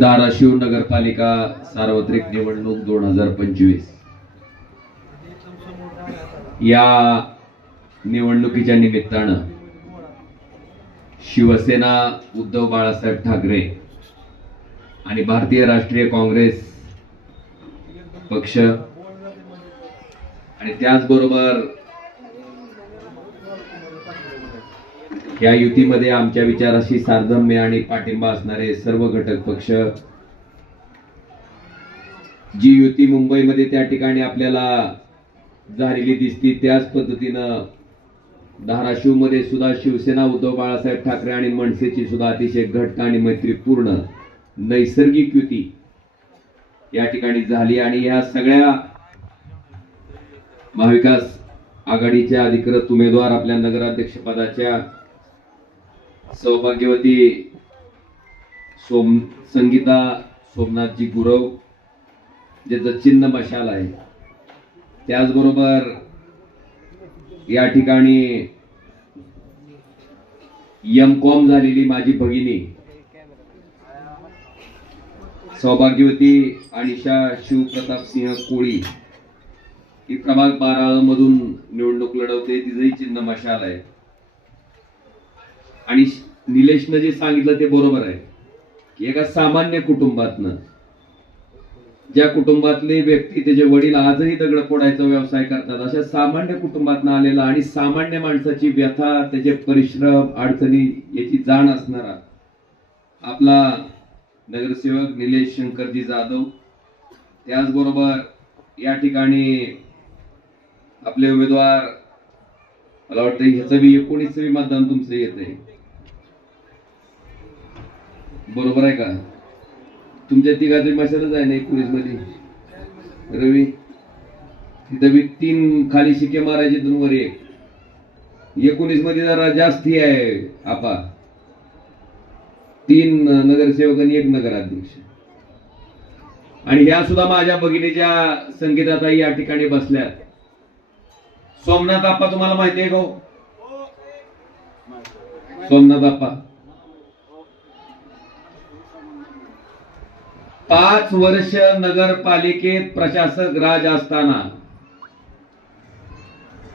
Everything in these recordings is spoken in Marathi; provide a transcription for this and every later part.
धाराशिव नगरपालिका सार्वत्रिक निवडणूक 2025 या निवडणुकीच्या निमित्तानं शिवसेना उद्धव बाळासाहेब ठाकरे आणि भारतीय राष्ट्रीय काँग्रेस पक्ष आणि त्याचबरोबर या युतीमध्ये आमच्या विचाराशी साधर्म्य आणि पाठिंबा असणारे सर्व घटक पक्ष, जी युती मुंबईमध्ये त्या ठिकाणी आपल्याला झालेली दिसती त्याच पद्धतीनं धाराशिव मध्ये सुद्धा शिवसेना उद्धव बाळासाहेब ठाकरे आणि मनसेची सुद्धा अतिशय घट्ट आणि मैत्रीपूर्ण नैसर्गिक युती या ठिकाणी झाली आणि या सगळ्या महाविकास आघाडीच्या अधिकृत उमेदवार आपल्या नगराध्यक्ष पदाच्या सौभाग्यवती संगीता सोमनाथजी गुरव, ज्याचं चिन्ह मशाल आहे, त्याचबरोबर या ठिकाणी M.Com झालेली माझी भगिनी सौभाग्यवती अनिशा शिवप्रताप सिंह कोळी, ही प्रभाग 12 मधून निवडणूक लढवते, तिचंही चिन्ह मशाल आहे. आणि निलेशनं जे सांगितलं ते बरोबर आहे की एका सामान्य कुटुंबातनं, ज्या कुटुंबातले व्यक्ती त्याचे वडील आजही दगड फोडायचा व्यवसाय करतात, अशा सामान्य कुटुंबातनं आलेला आणि सामान्य माणसाची व्यथा, त्याचे परिश्रम, अडचणी याची जाण असणारा आपला नगरसेवक निलेश शंकरजी जाधव, त्याचबरोबर या ठिकाणी आपले उमेदवार, मला वाटतं ह्याचं बी 19वी मतदान तुमचं येत आहे, बरोबर आहे का? तुमच्या तिघाची मशालच आहे ना 19 मध्ये रवी, तिथं बी 3 खाली शिके मारायचे 2 वर 1. 19 मध्ये जरा जास्ती आहे आपा, 3 नगरसेवक आणि 1 नगराध्यक्ष. आणि ह्या सुद्धा माझ्या भगिनीच्या संगीताताई या ठिकाणी बसल्यात. सोमनाथ आप्पा तुम्हाला माहिती आहे का? सोमनाथ आप्पा 5 वर्ष नगरपालिकेत प्रशासक राज असताना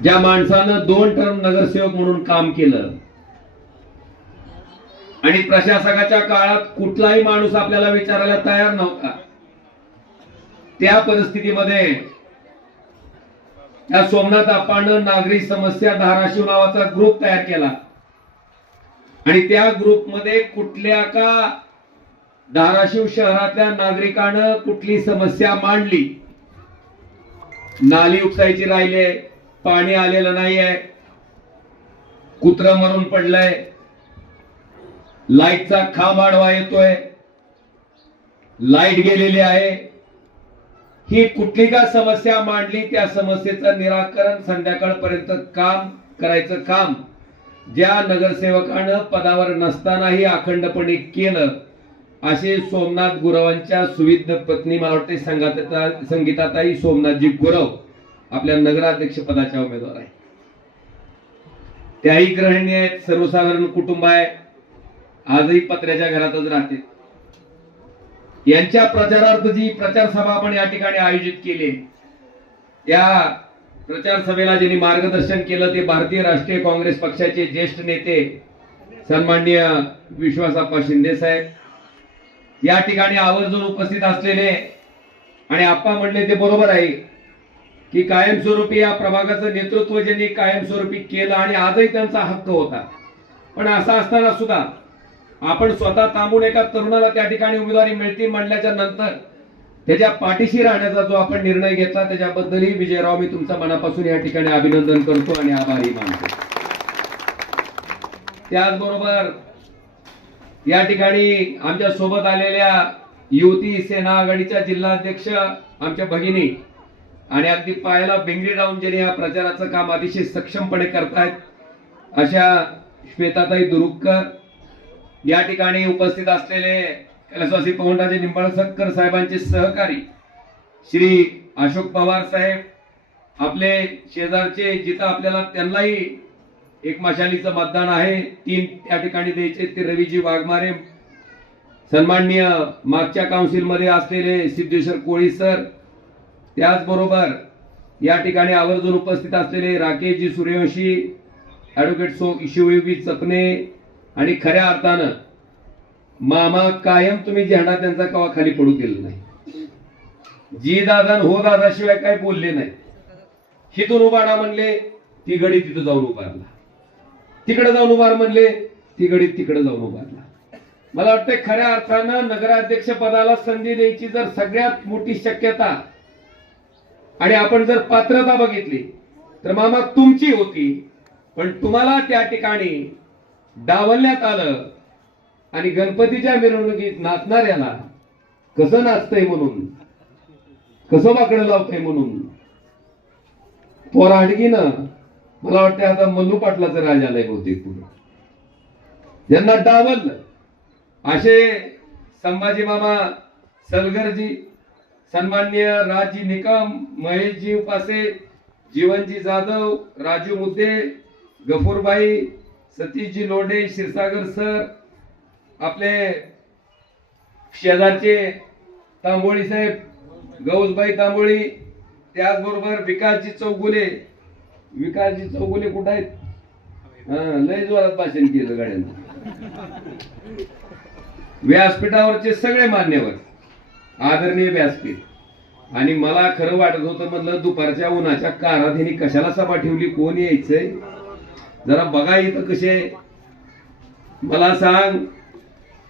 ज्या माणसानं 2 टर्म नगरसेवक म्हणून काम केलं आणि प्रशासकाच्या काळात कुठलाही माणूस आपल्याला विचारायला तयार नव्हता, त्या परिस्थितीमध्ये या सोमनाथ आप्पानं नागरी समस्या धाराशिव नावाचा ग्रुप तयार केला आणि त्या ग्रुपमध्ये कुठल्या का धाराशिव शहरातल्या नागरिकांना कुठली समस्या मांडली, नाली उपसायची राहिली, पाणी आलेलं नाहीये, कुत्रं मरून पडलंय, लाईटचा खांब आडवा येतोय, लाईट गेलेली आहे, ही कुठली का समस्या मांडली, त्या समस्येचं निराकरण संध्याकाळपर्यंत काम करायचं काम ज्या नगरसेवकानं पदावर नसतानाही अखंडपणे केलं, असे सोमनाथ गुरवांच्या सुविध पत्नी, मला वाटते संगीताताई सोमनाथजी गुरव आपल्या नगराध्यक्ष पदाच्या उमेदवार आहे. त्याही गृहिणी आहेत, सर्वसाधारण कुटुंब आहे, आजही पत्र्याच्या घरातच राहते. यांच्या प्रचारार्थ जी प्रचार सभा आपण या ठिकाणी आयोजित केली, त्या प्रचार सभेला ज्यांनी मार्गदर्शन केलं ते भारतीय राष्ट्रीय काँग्रेस पक्षाचे ज्येष्ठ नेते सन्माननीय विश्वासाप्पा शिंदे साहेब या ठिकाणी आवर्जून उपस्थित असलेले. आणि आप्पा म्हणले ते बरोबर आहे की कायमस्वरूपी या प्रभागाचं नेतृत्व ज्यांनी कायमस्वरूपी केलं आणि आजही त्यांचा हक्क होता, पण असं असताना सुद्धा आपण स्वतः थांबून एका तरुणाला त्या ठिकाणी उमेदवारी मिळते म्हणल्याच्या नंतर त्याच्या पाठीशी राहण्याचा जो आपण निर्णय घेतला त्याच्याबद्दलही विजयराव मी तुमचं मनापासून या ठिकाणी अभिनंदन करतो आणि आभारी मानतो. त्याचबरोबर या ठिकाणी आमच्या सोबत आलेल्या युवती सेना आघाडीच्या जिल्हाध्यक्ष आमच्या भगिनी आणि अगदी पायाला बेंगळी राहून ज्यांनी या प्रचाराचं काम अतिशय सक्षमपणे करतायत अशा श्वेताताई दुरुक्कर, या ठिकाणी उपस्थित असलेले कैलासवासी पवनराजे निंबाळकर साहेबांचे सहकारी श्री अशोक पवार साहेब, आपले शेजारचे जिथं आपल्याला त्यांनाही एक मशालीचं मतदान आहे, 3 त्या ठिकाणी द्यायचे ते रवीजी वाघमारे, सन्माननीय मागच्या काउन्सिलमध्ये असलेले सिद्धेश्वर कोळी सर, त्याचबरोबर या ठिकाणी आवर्जून उपस्थित असलेले राकेशजी सूर्यवंशी, ॲडव्होकेट शिवयोगी चपने आणि खऱ्या अर्थानं मामा कायम तुम्ही झेंडा त्यांचा कवा खाली पडू दिला नाही. जी दादा हो दादा शिवाय काय बोलले नाही. हिथून उभारा म्हणले ती गडी तिथं जाऊन उभारला, तिकडे जाऊन उभार म्हणले ती गडी तिकडे जाऊन उभारला. मला वाटतं खऱ्या अर्थानं नगराध्यक्ष पदाला संधी द्यायची जर सगळ्यात मोठी शक्यता आणि आपण जर पात्रता बघितली तर मामा तुमची होती, पण तुम्हाला त्या ठिकाणी डावलण्यात आलं आणि गणपतीच्या मिरवणुकीत नाचणाऱ्याला कसं नाचतंय म्हणून, कसं वाकडं लावतंय म्हणून पोराडगीनं मला वाटतं आता मल्लू पाटलाचं राज आलंय बहुतेक पुढे, ज्यांना डावललं असे संभाजी मामा सलगरजी, सन्माननीय राजजी निकम, महेशजी उपासे, जीवनजी जाधव, राजू मुद्दे, गफूरबाई, सतीशजी लोंढे, क्षीरसागर सर, आपले शेजारचे तांबोळी साहेब, गौसबाई तांबोळी, त्याचबरोबर विकासजी चौगुले. विकासजी चौगुले कुठं आहेत? लय जोरात भाषण केलं गाड्यांना. व्यासपीठावरचे सगळे मान्यवर, आदरणीय व्यासपीठ. आणि मला खरं वाटत होतं, म्हणलं दुपारच्या उन्हाच्या कारात ह्यांनी कशाला सभा ठेवली, कोण यायचंय जरा बघा इथं कसे. मला सांग,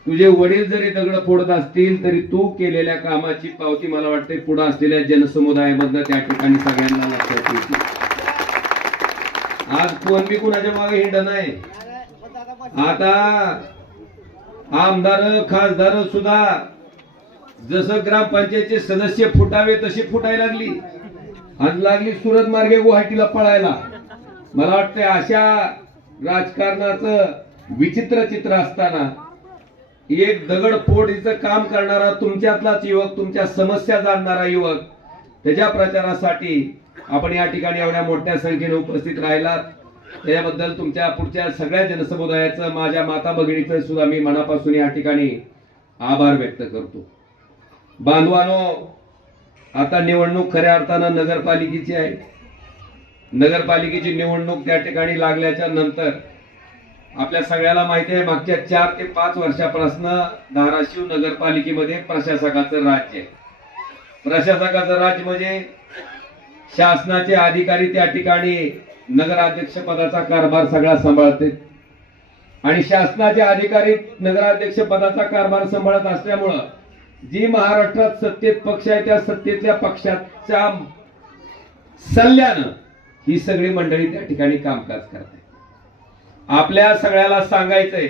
तुझे वडील जरी दगड फोडत असतील तरी तू केलेल्या कामाची पावती मला वाटते पुढे असलेल्या जनसमुदायामधनं त्या ठिकाणी सगळ्यांना लक्षात येते. आज कोण बी कुणाच्या मागे हिंड नाही. आता आमदार खासदार सुद्धा जसं ग्रामपंचायतचे सदस्य फुटावे तशी फुटायला लागली. आज लागली सुरत मार्गे गुवाहाटीला पळायला. मला वाटतं अशा राजकारणाचं विचित्र चित्र असताना एक दगडफोडीचं काम करणारा तुमच्यातलाच युवक, तुमच्या समस्या जाणणारा युवक, त्याच्या प्रचारासाठी आपण या ठिकाणी एवढ्या मोठ्या संख्येने उपस्थित राहिलात, त्याबद्दल तुमच्या पुढच्या सगळ्या जनसमुदायाचं, माझ्या माता भगिनीचं सुद्धा मी मनापासून या ठिकाणी आभार व्यक्त करतो. बांधवानो, आता निवडणूक खऱ्या अर्थानं नगरपालिकेची आहे. नगरपालिकेची निवडणूक त्या ठिकाणी लागल्याच्या नंतर आपल्या सगळ्याला माहिती आहे, मागच्या 4 ते 5 वर्षापासून धाराशिव नगरपालिकेमध्ये प्रशासकाचं राज्य आहे. प्रशासकाचं राज्य म्हणजे शासनाचे अधिकारी त्या ठिकाणी नगराध्यक्ष पदाचा कारभार सगळा सांभाळते आणि शासनाचे अधिकारी नगराध्यक्ष पदाचा कारभार सांभाळत असल्यामुळं जी महाराष्ट्रात सत्तेत पक्ष आहे त्या सत्तेतल्या पक्षाच्या सल्ल्यानं ही सगळी मंडळी त्या ठिकाणी कामकाज करते. आपल्या सगळ्याला सांगायचंय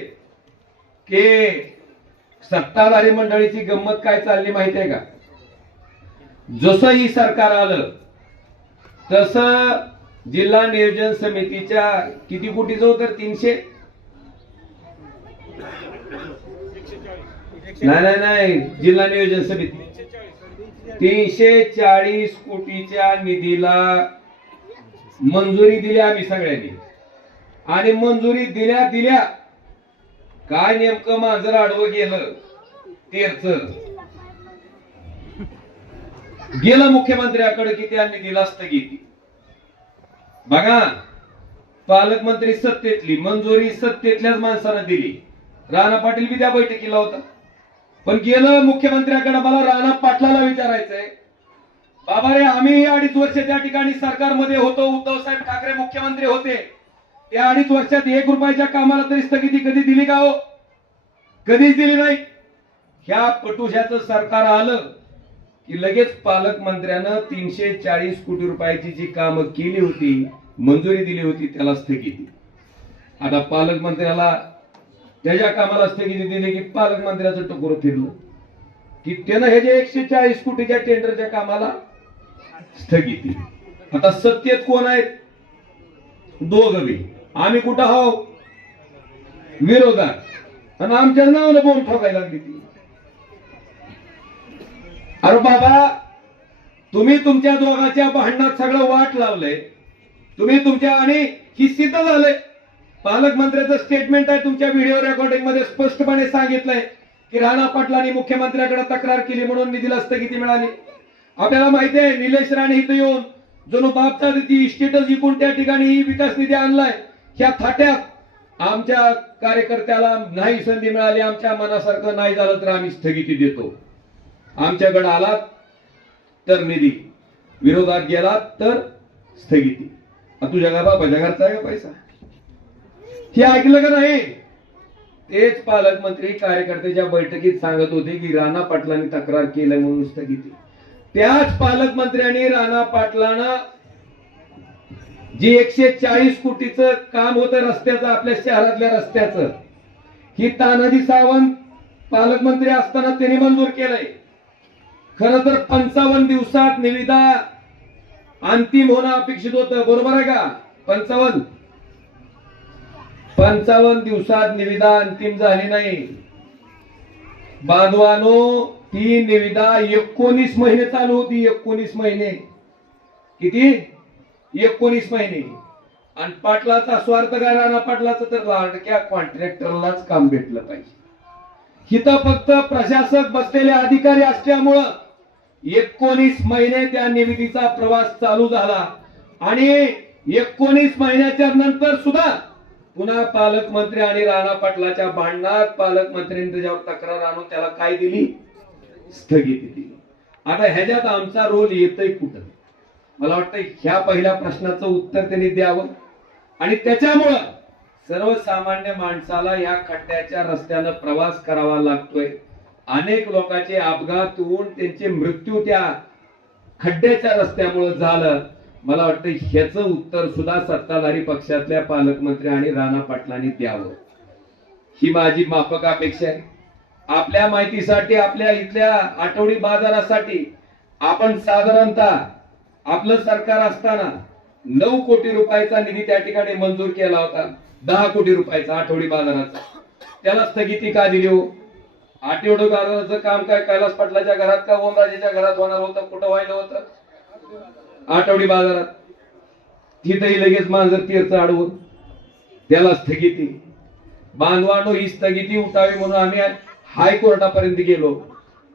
की सत्ताधारी मंडळीची गंमत काय चालली माहिती आहे का? जसं ही सरकार आलं तसं जिल्हा नियोजन समितीच्या किती कोटीचं होतं? 300 नाही जिल्हा नियोजन समिती 340 कोटीच्या निधीला मंजुरी दिली आम्ही सगळ्यांनी. आणि मंजुरी दिल्या काय नेमकं मांजर आडवं गेलं, तेरचं गेलं मुख्यमंत्र्याकडे की त्या निधीला स्थगिती. बघा, पालकमंत्री सत्तेतली, मंजुरी सत्तेतल्याच माणसानं दिली. राणा पाटील बी त्या बैठकीला होता, पण गेलं मुख्यमंत्र्याकडे. मला राणा पाटलाला विचारायचंय, बाबा रे, आम्ही 2.5 वर्ष त्या ठिकाणी सरकारमध्ये होतो, उद्धव साहेब ठाकरे मुख्यमंत्री होते, त्या 2.5 वर्षात 1 रुपयाच्या कामाला तरी स्थगिती कधी दिली का हो? कधीच दिली नाही. ह्या पटुशाचं सरकार आलं की लगेच पालकमंत्र्यानं 340 कोटी रुपयाची जी कामं केली होती, मंजुरी दिली होती, त्याला स्थगिती. आता पालकमंत्र्याला त्याच्या कामाला स्थगिती दिली की पालकमंत्र्याचं टकोर फिरलं की त्यानं हे जे 140 कोटीच्या टेंडरच्या कामाला स्थगिती. आता सत्तेत कोण आहेत? दोघं बी. आम्ही कुठं आहो? विरोधात. आणि आमच्या नावानं बोंब ठोकायला लागली ती. अरे बाबा, तुम्ही तुमच्या दोघांच्या भांडणात सगळं वाट लावलंय. तुम्ही तुमच्या आणि ही सिद्ध झालंय. पालकमंत्र्याचं स्टेटमेंट आहे, तुमच्या व्हिडिओ रेकॉर्डिंग मध्ये स्पष्टपणे सांगितलंय की राणा पाटलांनी मुख्यमंत्र्याकडे तक्रार केली म्हणून निधीला स्थगिती मिळाली. आपल्याला माहिती आहे निलेश राणे इथं येऊन जणू बापचा निधी इस्टेटच जिंकून त्या ठिकाणी विकास निधी आणलाय. ह्या थाट्यात आमच्या कार्यकर्त्याला नाही संधी मिळाली, आमच्या मनासारखं नाही झालं तर आम्ही स्थगिती देतो. आमच्याकडे आलात तर निधी, विरोधात गेलात तर स्थगिती. तुझ्या का बाबाच्या घरचा आहे का पैसा? हे ऐकलं का नाही? तेच पालकमंत्री कार्यकर्त्याच्या बैठकीत सांगत होते की राणा पाटलांनी तक्रार केली म्हणून स्थगिती. त्याच पालकमंत्र्यांनी राणा पाटलांना जे 140 कोटीचं काम होतं रस्त्याचं, आपल्या शहरातल्या रस्त्याचं, ही तानाजी सावंत पालकमंत्री असताना त्यांनी मंजूर केलंय. खरं तर 55 दिवसात निविदा अंतिम होणं अपेक्षित होतं, बरोबर आहे का? 55 दिवसात निविदा अंतिम झाली नाही. बांधवानो, ती निविदा 19 महिने चालू होती. 19 महिने. किती? 19 महिने. आणि पाटलाचा स्वार्थ काय? राणा पाटलाचं तर लाडक्या कॉन्ट्रॅक्टरलाच काम भेटलं पाहिजे. हिथं फक्त प्रशासक बसलेले अधिकारी असल्यामुळं 19 महिने त्या निविदेचा प्रवास चालू झाला. आणि 19 महिन्याच्या नंतर सुद्धा पुन्हा पालकमंत्री आणि राणा पाटलाच्या भांडणात पालकमंत्र्यांनी त्याच्यावर तक्रार आणून त्याला काय दिली? स्थगिती दिली. आता ह्याच्यात आमचा रोल येतोय कुठं? मला वाटतं ह्या पहिल्या प्रश्नाचं उत्तर त्यांनी द्यावं. आणि त्याच्यामुळं सर्वसामान्य माणसाला या खड्ड्याच्या रस्त्यानं प्रवास करावा लागतोय. अनेक लोकांचे अपघात होऊन त्यांचे मृत्यू त्या खड्ड्याच्या रस्त्यामुळे झालं. मला वाटतं ह्याचं उत्तर सुद्धा सत्ताधारी पक्षातल्या पालकमंत्री आणि राणा पाटलांनी द्यावं, ही माझी माफक अपेक्षा आहे. आपल्या माहितीसाठी, आपल्या इथल्या आठवडी बाजारासाठी आपण साधारणतः आपलं सरकार असताना 9 कोटी रुपयाचा निधी त्या ठिकाणी मंजूर केला होता. 10 कोटी रुपयाचा आठवडी बाजाराचा. त्याला स्थगिती का दिली हो? आठवडी बाजाराचं काम काय कैलास पाटलाच्या घरात का ओमराजेच्या घरात होणार होतं? कुठं व्हायला होतं? आठवडी बाजारात. तिथंही लगेच मांजर तीरचं आडवं, त्याला स्थगिती. बांधवांनो, ही स्थगिती उठावी म्हणून आम्ही हायकोर्टापर्यंत गेलो,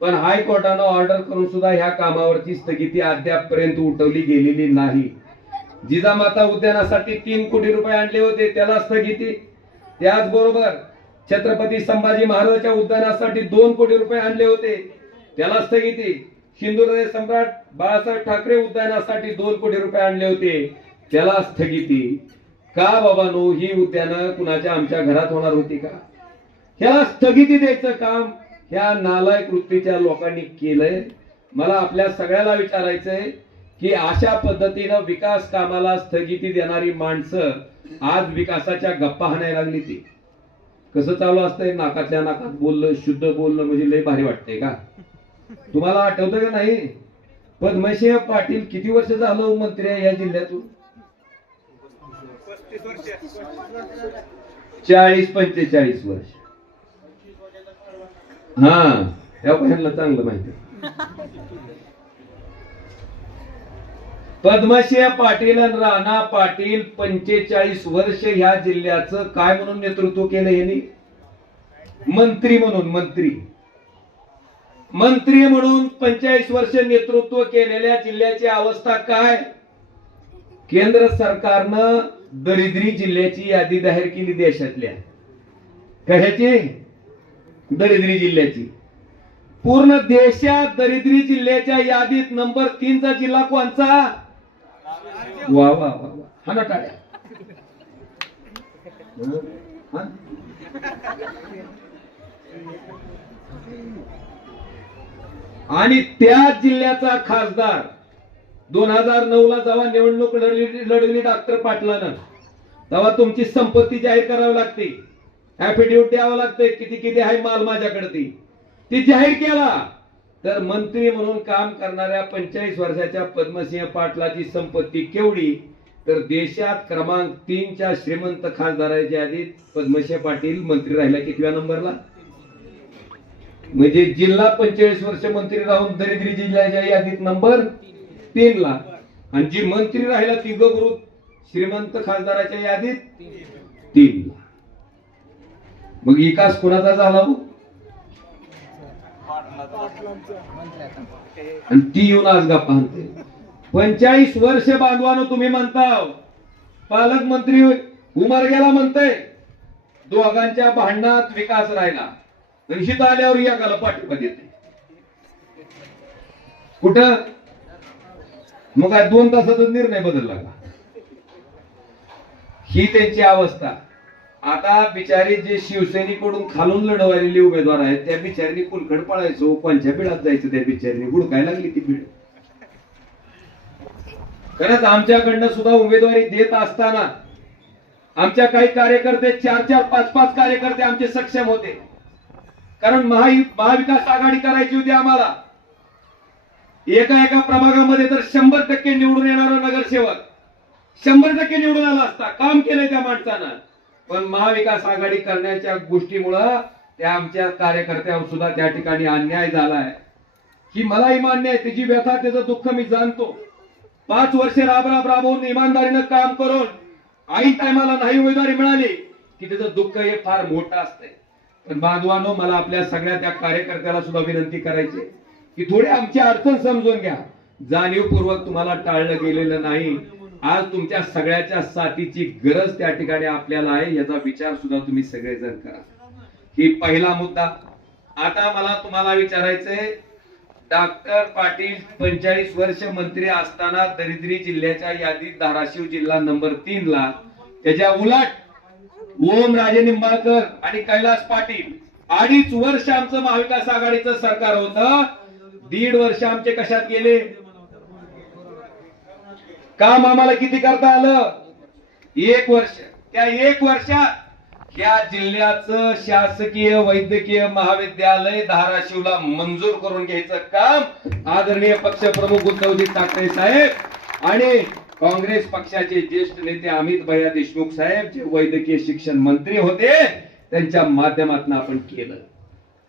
पण हायकोर्टानं ऑर्डर करून सुद्धा ह्या कामावरची स्थगिती अद्यापपर्यंत उठवली गेलेली नाही. जिजामाता उद्यानासाठी 3 कोटी रुपये आणले होते, त्याला स्थगिती. त्याचबरोबर छत्रपती संभाजी महाराजांच्या उद्यानासाठी 2 कोटी रुपये आणले होते, त्याला स्थगिती. हिंदुहृदय सम्राट बाळासाहेब ठाकरे उद्यानासाठी 2 कोटी रुपये आणले होते, त्याला स्थगिती. का बाबांनो? ही उद्यानं कुणाच्या आमच्या घरात होणार होती का? ह्याला स्थगिती द्यायचं काम ह्या नालायक वृत्तीच्या लोकांनी केलंय. मला आपल्या सगळ्याला विचारायचंय की अशा पद्धतीनं विकास कामाला स्थगिती देणारी माणसं आज विकासाच्या गप्पा हाणायला लागली. ती कसं चालू असतंय? नाकातल्या नाकात बोललं, शुद्ध बोललं म्हणजे लय भारी वाटतंय का? तुम्हाला आठवतं का नाही? पद्मसिंह पाटील किती वर्ष झालं मंत्री आहे या जिल्ह्यातून? 40-45 वर्ष. हा, या पहिल्यांदा चांगलं माहिती. पद्मसिंह पाटील आणि राणा पाटील 45 वर्ष ह्या जिल्ह्याचं काय म्हणून नेतृत्व केलं यांनी? मंत्री म्हणून. मंत्री म्हणून 45 वर्ष नेतृत्व केलेल्या जिल्ह्याची अवस्था काय? केंद्र सरकारनं दरिद्री जिल्ह्याची यादी जाहीर केली देशातल्या. कशाची? दरिद्री जिल्ह्याची. पूर्ण देशात दरिद्री जिल्ह्याच्या यादीत नंबर 3 चा जिल्हा कोणचा? वा वा वा, हा ना टाळ्या. आणि त्या जिल्ह्याचा खासदार 2009 ला जेव्हा निवडणूक लढवली डॉक्टर पाटलानं, तेव्हा तुमची संपत्ती जाहीर करावी लागते, ऍफिडेव्हिट द्यावं लागतंय, किती किती आहे माल माझ्याकडे, ती जाहीर केला तर मंत्री म्हणून काम करणाऱ्या 45 वर्षाच्या पद्मसिंह पाटलाची संपत्ती केवढी? तर देशात क्रमांक 3 च्या श्रीमंत खासदाराच्या यादीत पद्मसिंह पाटील मंत्री राहिला कितव्या नंबरला? म्हणजे जिल्हा 45 वर्ष मंत्री राहून दरिद्री जिल्ह्याच्या यादीत नंबर 3 लाख आणि जी मंत्री राहिला ती गबरू श्रीमंत खासदाराच्या यादीत 3 लाख. मग विकास कोणाचा झाला हो? आणि ती येऊन आज गप्पा आणते. 45 वर्ष बांधवानो तुम्ही म्हणता पालकमंत्री उमरग्याला म्हणतंय दोघांच्या भांडणात विकास राहिला तर हित आल्यावर एकाला पाठिंबा देते. कुठं मग काय 2 तासातच निर्णय बदलला का? ही त्यांची अवस्था. आता बिचारी जे शिवसेनेकडून खालून लढवलेले उमेदवार आहेत त्या बिचारीने कुलकड पळायचो कोणत्या बिळात जायचं त्या बिचारीने हुडकाय लागली ती बीड. खरंच आमच्याकडनं सुद्धा उमेदवारी देत असताना आमच्या काही कार्यकर्ते 4-4, 5-5 कार्यकर्ते आमचे सक्षम होते. कारण महाविकास आघाडी करायची होती आम्हाला. एका प्रभागामध्ये तर 100% निवडून येणारा नगरसेवक 100% निवडून आला असता. काम केलंय त्या माणसानं. पण महाविकास आघाडी करण्याच्या गोष्टीमुळं त्या आमच्या कार्यकर्त्यांवर सुद्धा त्या ठिकाणी अन्याय झालाय. ही मलाही मान्य आहे. त्याची व्यथा त्याचं दुःख मी जाणतो. 5 वर्षे राबवून इमानदारीनं काम करून आई टायमाला नाही उमेदवारी मिळाली की त्याचं दुःख हे फार मोठं असतंय. पण बांधवांनो मला आपल्या सगळ्या त्या कार्यकर्त्याला सुद्धा विनंती करायची की थोडी आमची अडचण समजून घ्या. जाणीवपूर्वक तुम्हाला टाळलं गेलेलं नाही. आज तुमच्या सगळ्याच्या साथीची गरज त्या ठिकाणी आपल्याला आहे याचा विचार सुद्धा तुम्ही सगळेजण करा. ही पहिला मुद्दा. आता मला तुम्हाला विचारायचंय डॉक्टर पाटील 45 वर्ष मंत्री असताना दरिद्री जिल्ह्याच्या यादीत धाराशिव जिल्हा नंबर 3 ला. त्याच्या उलट ओमराजे निंबाळकर आणि कैलास पाटील 2.5 वर्ष आमचं महाविकास आघाडीचं सरकार होतं. 1.5 वर्ष आमचे कशात गेले? काम आम्हाला किती करता आलं? 1 वर्ष. त्या 1 वर्षात या जिल्ह्याचं शासकीय वैद्यकीय महाविद्यालय धाराशिवला मंजूर करून घ्यायचं काम आदरणीय पक्षप्रमुख उद्धवजी ठाकरे साहेब आणि काँग्रेस पक्षाचे ज्येष्ठ नेते अमित भैया देशमुख साहेब जे वैद्यकीय शिक्षण मंत्री होते त्यांच्या माध्यमातून आपण केलं.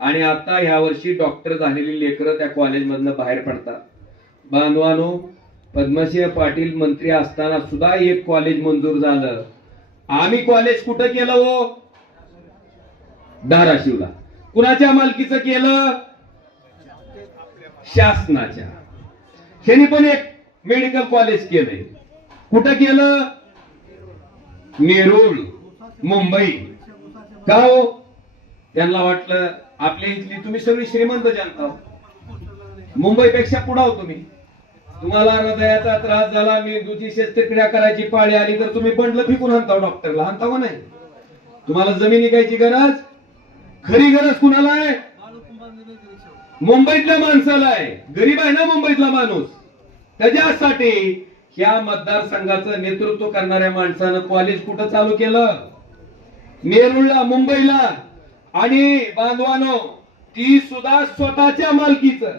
आणि आता या वर्षी डॉक्टर झालेली लेकरं त्या कॉलेजमधनं बाहेर पडतात. बांधवानो पद्मसिंह पाटील मंत्री असताना सुद्धा एक कॉलेज मंजूर झालं. आम्ही कॉलेज कुठं केलं हो? धाराशिवला. कुणाच्या मालकीचं केलं? शासनाच्या. त्यांनी पण एक मेडिकल कॉलेज केलंय. कुठं केलं? नेरूळ मुंबई. का हो? त्यांना वाटलं आपल्या इथली तुम्ही सगळी श्रीमंत जनता हो, मुंबईपेक्षा पुढे हो तुम्ही. तुम्हाला हृदयाचा त्रास झाला मेंदूची शस्त्रक्रिया करायची पाळी आली तर तुम्ही बंडलं फेकून आणता डॉक्टरला. आणता का नाही? तुम्हाला जमीन विकायची गरज? खरी गरज कुणाला आहे? मुंबईतल्या माणसाला आहे. गरीब आहे ना मुंबईतला माणूस. त्याच्यासाठी ह्या मतदारसंघाचं नेतृत्व करणाऱ्या माणसानं कॉलेज कुठं चालू केलं? नेरूळला मुंबईला. आणि बांधवानो ती सुद्धा स्वतःच्या मालकीचं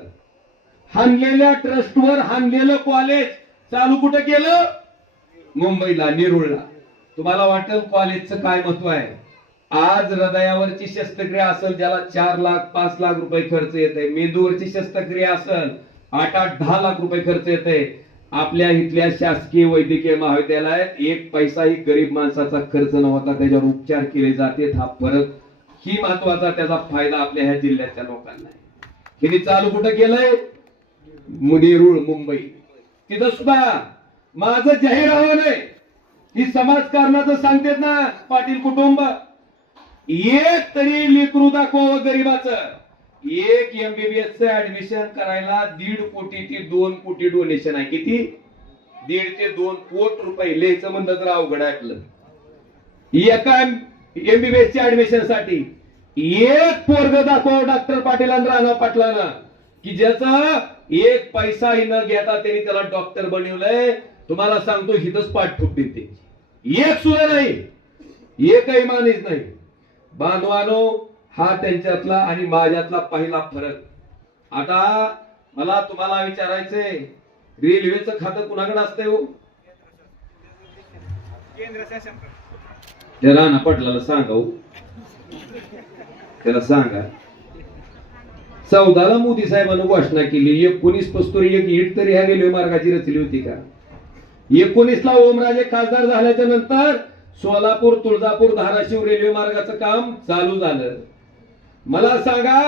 हाणलेल्या ट्रस्टवर हाणलेलं कॉलेज चालू कुठं केलं? मुंबईला नेरूळला. तुम्हाला वाटेल कॉलेजचं काय महत्व आहे. आज हृदयावरची शस्त्रक्रिया असेल ज्याला 4 लाख 5 लाख रुपये खर्च येते, मेंदूवरची शस्त्रक्रिया असेल 8-10 लाख रुपये खर्च येते. आपल्या इथल्या शासकीय वैद्यकीय महाविद्यालयात 1 पैसाही गरीब माणसाचा खर्च न होता त्याच्यावर उपचार केले जाते. हा फरक ही महत्वाचा त्याचा फायदा आपल्या ह्या जिल्ह्याच्या लोकांना आहे. हे चालू कुठं केलंय? नेरूळ मुंबई. तिथं सुद्धा माझं जाहीर आव्हान आहे. ही समाजकारणाचं सांगतेत ना पाटील कुटुंब. एक तरी लेकरू दाखवावं गरीबाचं. एक MBBS चं ऍडमिशन करायला 1.5 कोटी ते 2 कोटी डोनेशन आहे. किती? 1.5 ते 2 कोटी रुपये. लिहायचं म्हणलं तर अवघड आहे आपलं. एका MBBS च्या ऍडमिशन साठी एक पोरग दाखवावं डॉक्टर पाटील आणि राणा पाटलांना की ज्याचा 1 पैसाही न घेता त्यांनी त्याला डॉक्टर बनवलंय. तुम्हाला सांगतो हिथच पाठ फुटते ते. एक सुद्धा नाही, एकही माणूस नाही. बांधवानो हा त्यांच्यातला आणि माझ्यातला पहिला फरक. आता मला तुम्हाला विचारायचंय रेल्वेचं खातं कुणाकडे असतंय हो? केंद्र शासन. त्या राणा पाटलाला सांगा हो, त्याला सांगा 14ला मोदी साहेबांनी घोषणा केली, 19 पस्तोरी एक इट तरी ह्या रेल्वे मार्गाची रचली होती का? 19ला ओमराजे खासदार झाल्याच्या नंतर सोलापूर, तुळजापूर, धाराशिव रेल्वे मार्गाचं काम चालू झालं. मला सांगा,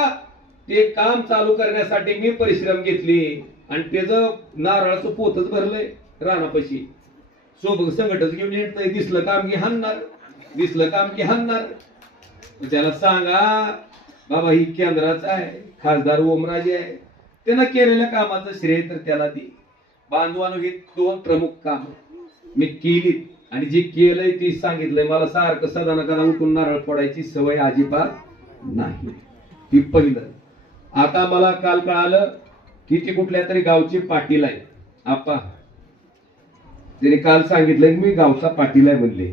ते काम चालू करण्यासाठी मी परिश्रम घेतली आणि त्याचं नारळाचं पोतच भरलंय रानापाशी. सोबत संघटच घेऊन येतंय, दिसलं काम की हाणणार, दिसलं काम की हाणणार. त्याला सांगा बाबा, ही केंद्राचा आहे, खासदार ओमराजे आहे, त्यानं केलेल्या कामाचं श्रेय तर त्याला दे. बांधवानो, हे 2 प्रमुख काम मी केली आणि जे केलंय ते सांगितलंय. मला सारखं सदानकाला उठून नारळ फोडायची सवय अजिबात नाही. ती पहिलं. आता मला काल कळालं की ती कुठल्या तरी गावची पाटील आहे. आपा त्याने काल सांगितलंय मी गावचा पाटील आहे म्हणले.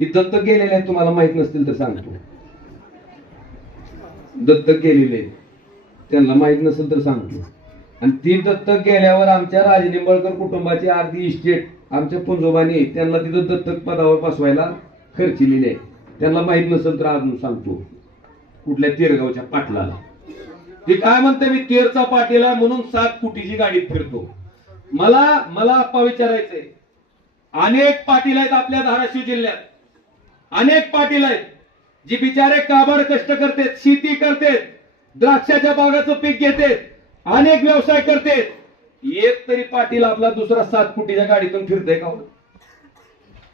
ती दत्तक गेलेले आहे, तुम्हाला माहित नसतील तर सांगतो. दत्तक गेलेले, त्यांना माहित नसेल तर सांगतो. आणि ती दत्तक गेल्यावर आमच्या राजनिंबाळकर कुटुंबाची अर्धी इस्टेट आमच्या पुंजोबाने त्यांना तिथं दत्तक पदावर बसवायला खर्चिलेली आहे. त्यांना माहित नसेल तर अजून सांगतो. कुठल्या तेरगावच्या पाटलाला ती काय म्हणते, मी तेरचा पाटील आहे म्हणून 7 कोटीची गाडीत फिरतो. मला आप्पा विचारायचंय, अनेक पाटील आहेत आपल्या धाराशिव जिल्ह्यात, अनेक पाटील आहेत जी बिचारे काबाड कष्ट करतात, शेती करतात, द्राक्षाच्या बागाचं पीक घेतात, अनेक व्यवसाय करतात. एक तरी पाटील आपला दुसरा 7 कोटीच्या गाडीतून फिरतोय का?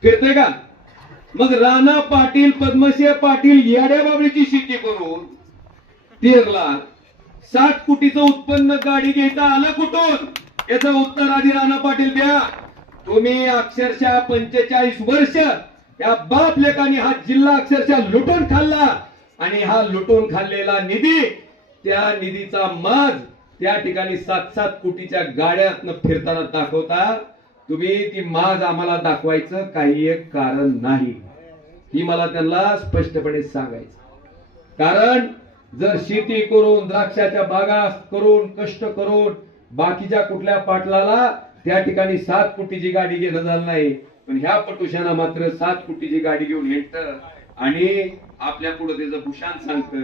फिरतोय का? मग राणा पाटील, पद्मसिंह पाटील येड्या बाबळीची शेती करून 13 7 कोटीचं उत्पन्न गाडी घेता आलं कुठून? याचं उत्तर आधी राणा पाटील द्या. तुम्ही अक्षरशः 45 वर्ष या बाप लेकांनी हा जिल्हा अक्षरशः लुटून खाल्ला आणि हा लुटून खाल्लेला निधी, त्या निधीचा माज त्या ठिकाणी 7-7 कोटीच्या गाड्यातनं फिरताना दाखवता. तुम्ही ती माज आम्हाला दाखवायचं काही एक कारण नाही, ही मला त्यांना स्पष्टपणे सांगायचं. कारण जर शेती करून, द्राक्षाच्या बागा करून, कष्ट करून बाकीच्या कुठल्या पाटलाला त्या ठिकाणी 7 कोटीची गाडी घेणं झालं नाही, पण ह्या पटुशाना मात्र 7 कोटीची गाडी घेऊन येत आणि आपल्या पुढे त्याचं भूषण सांगतं.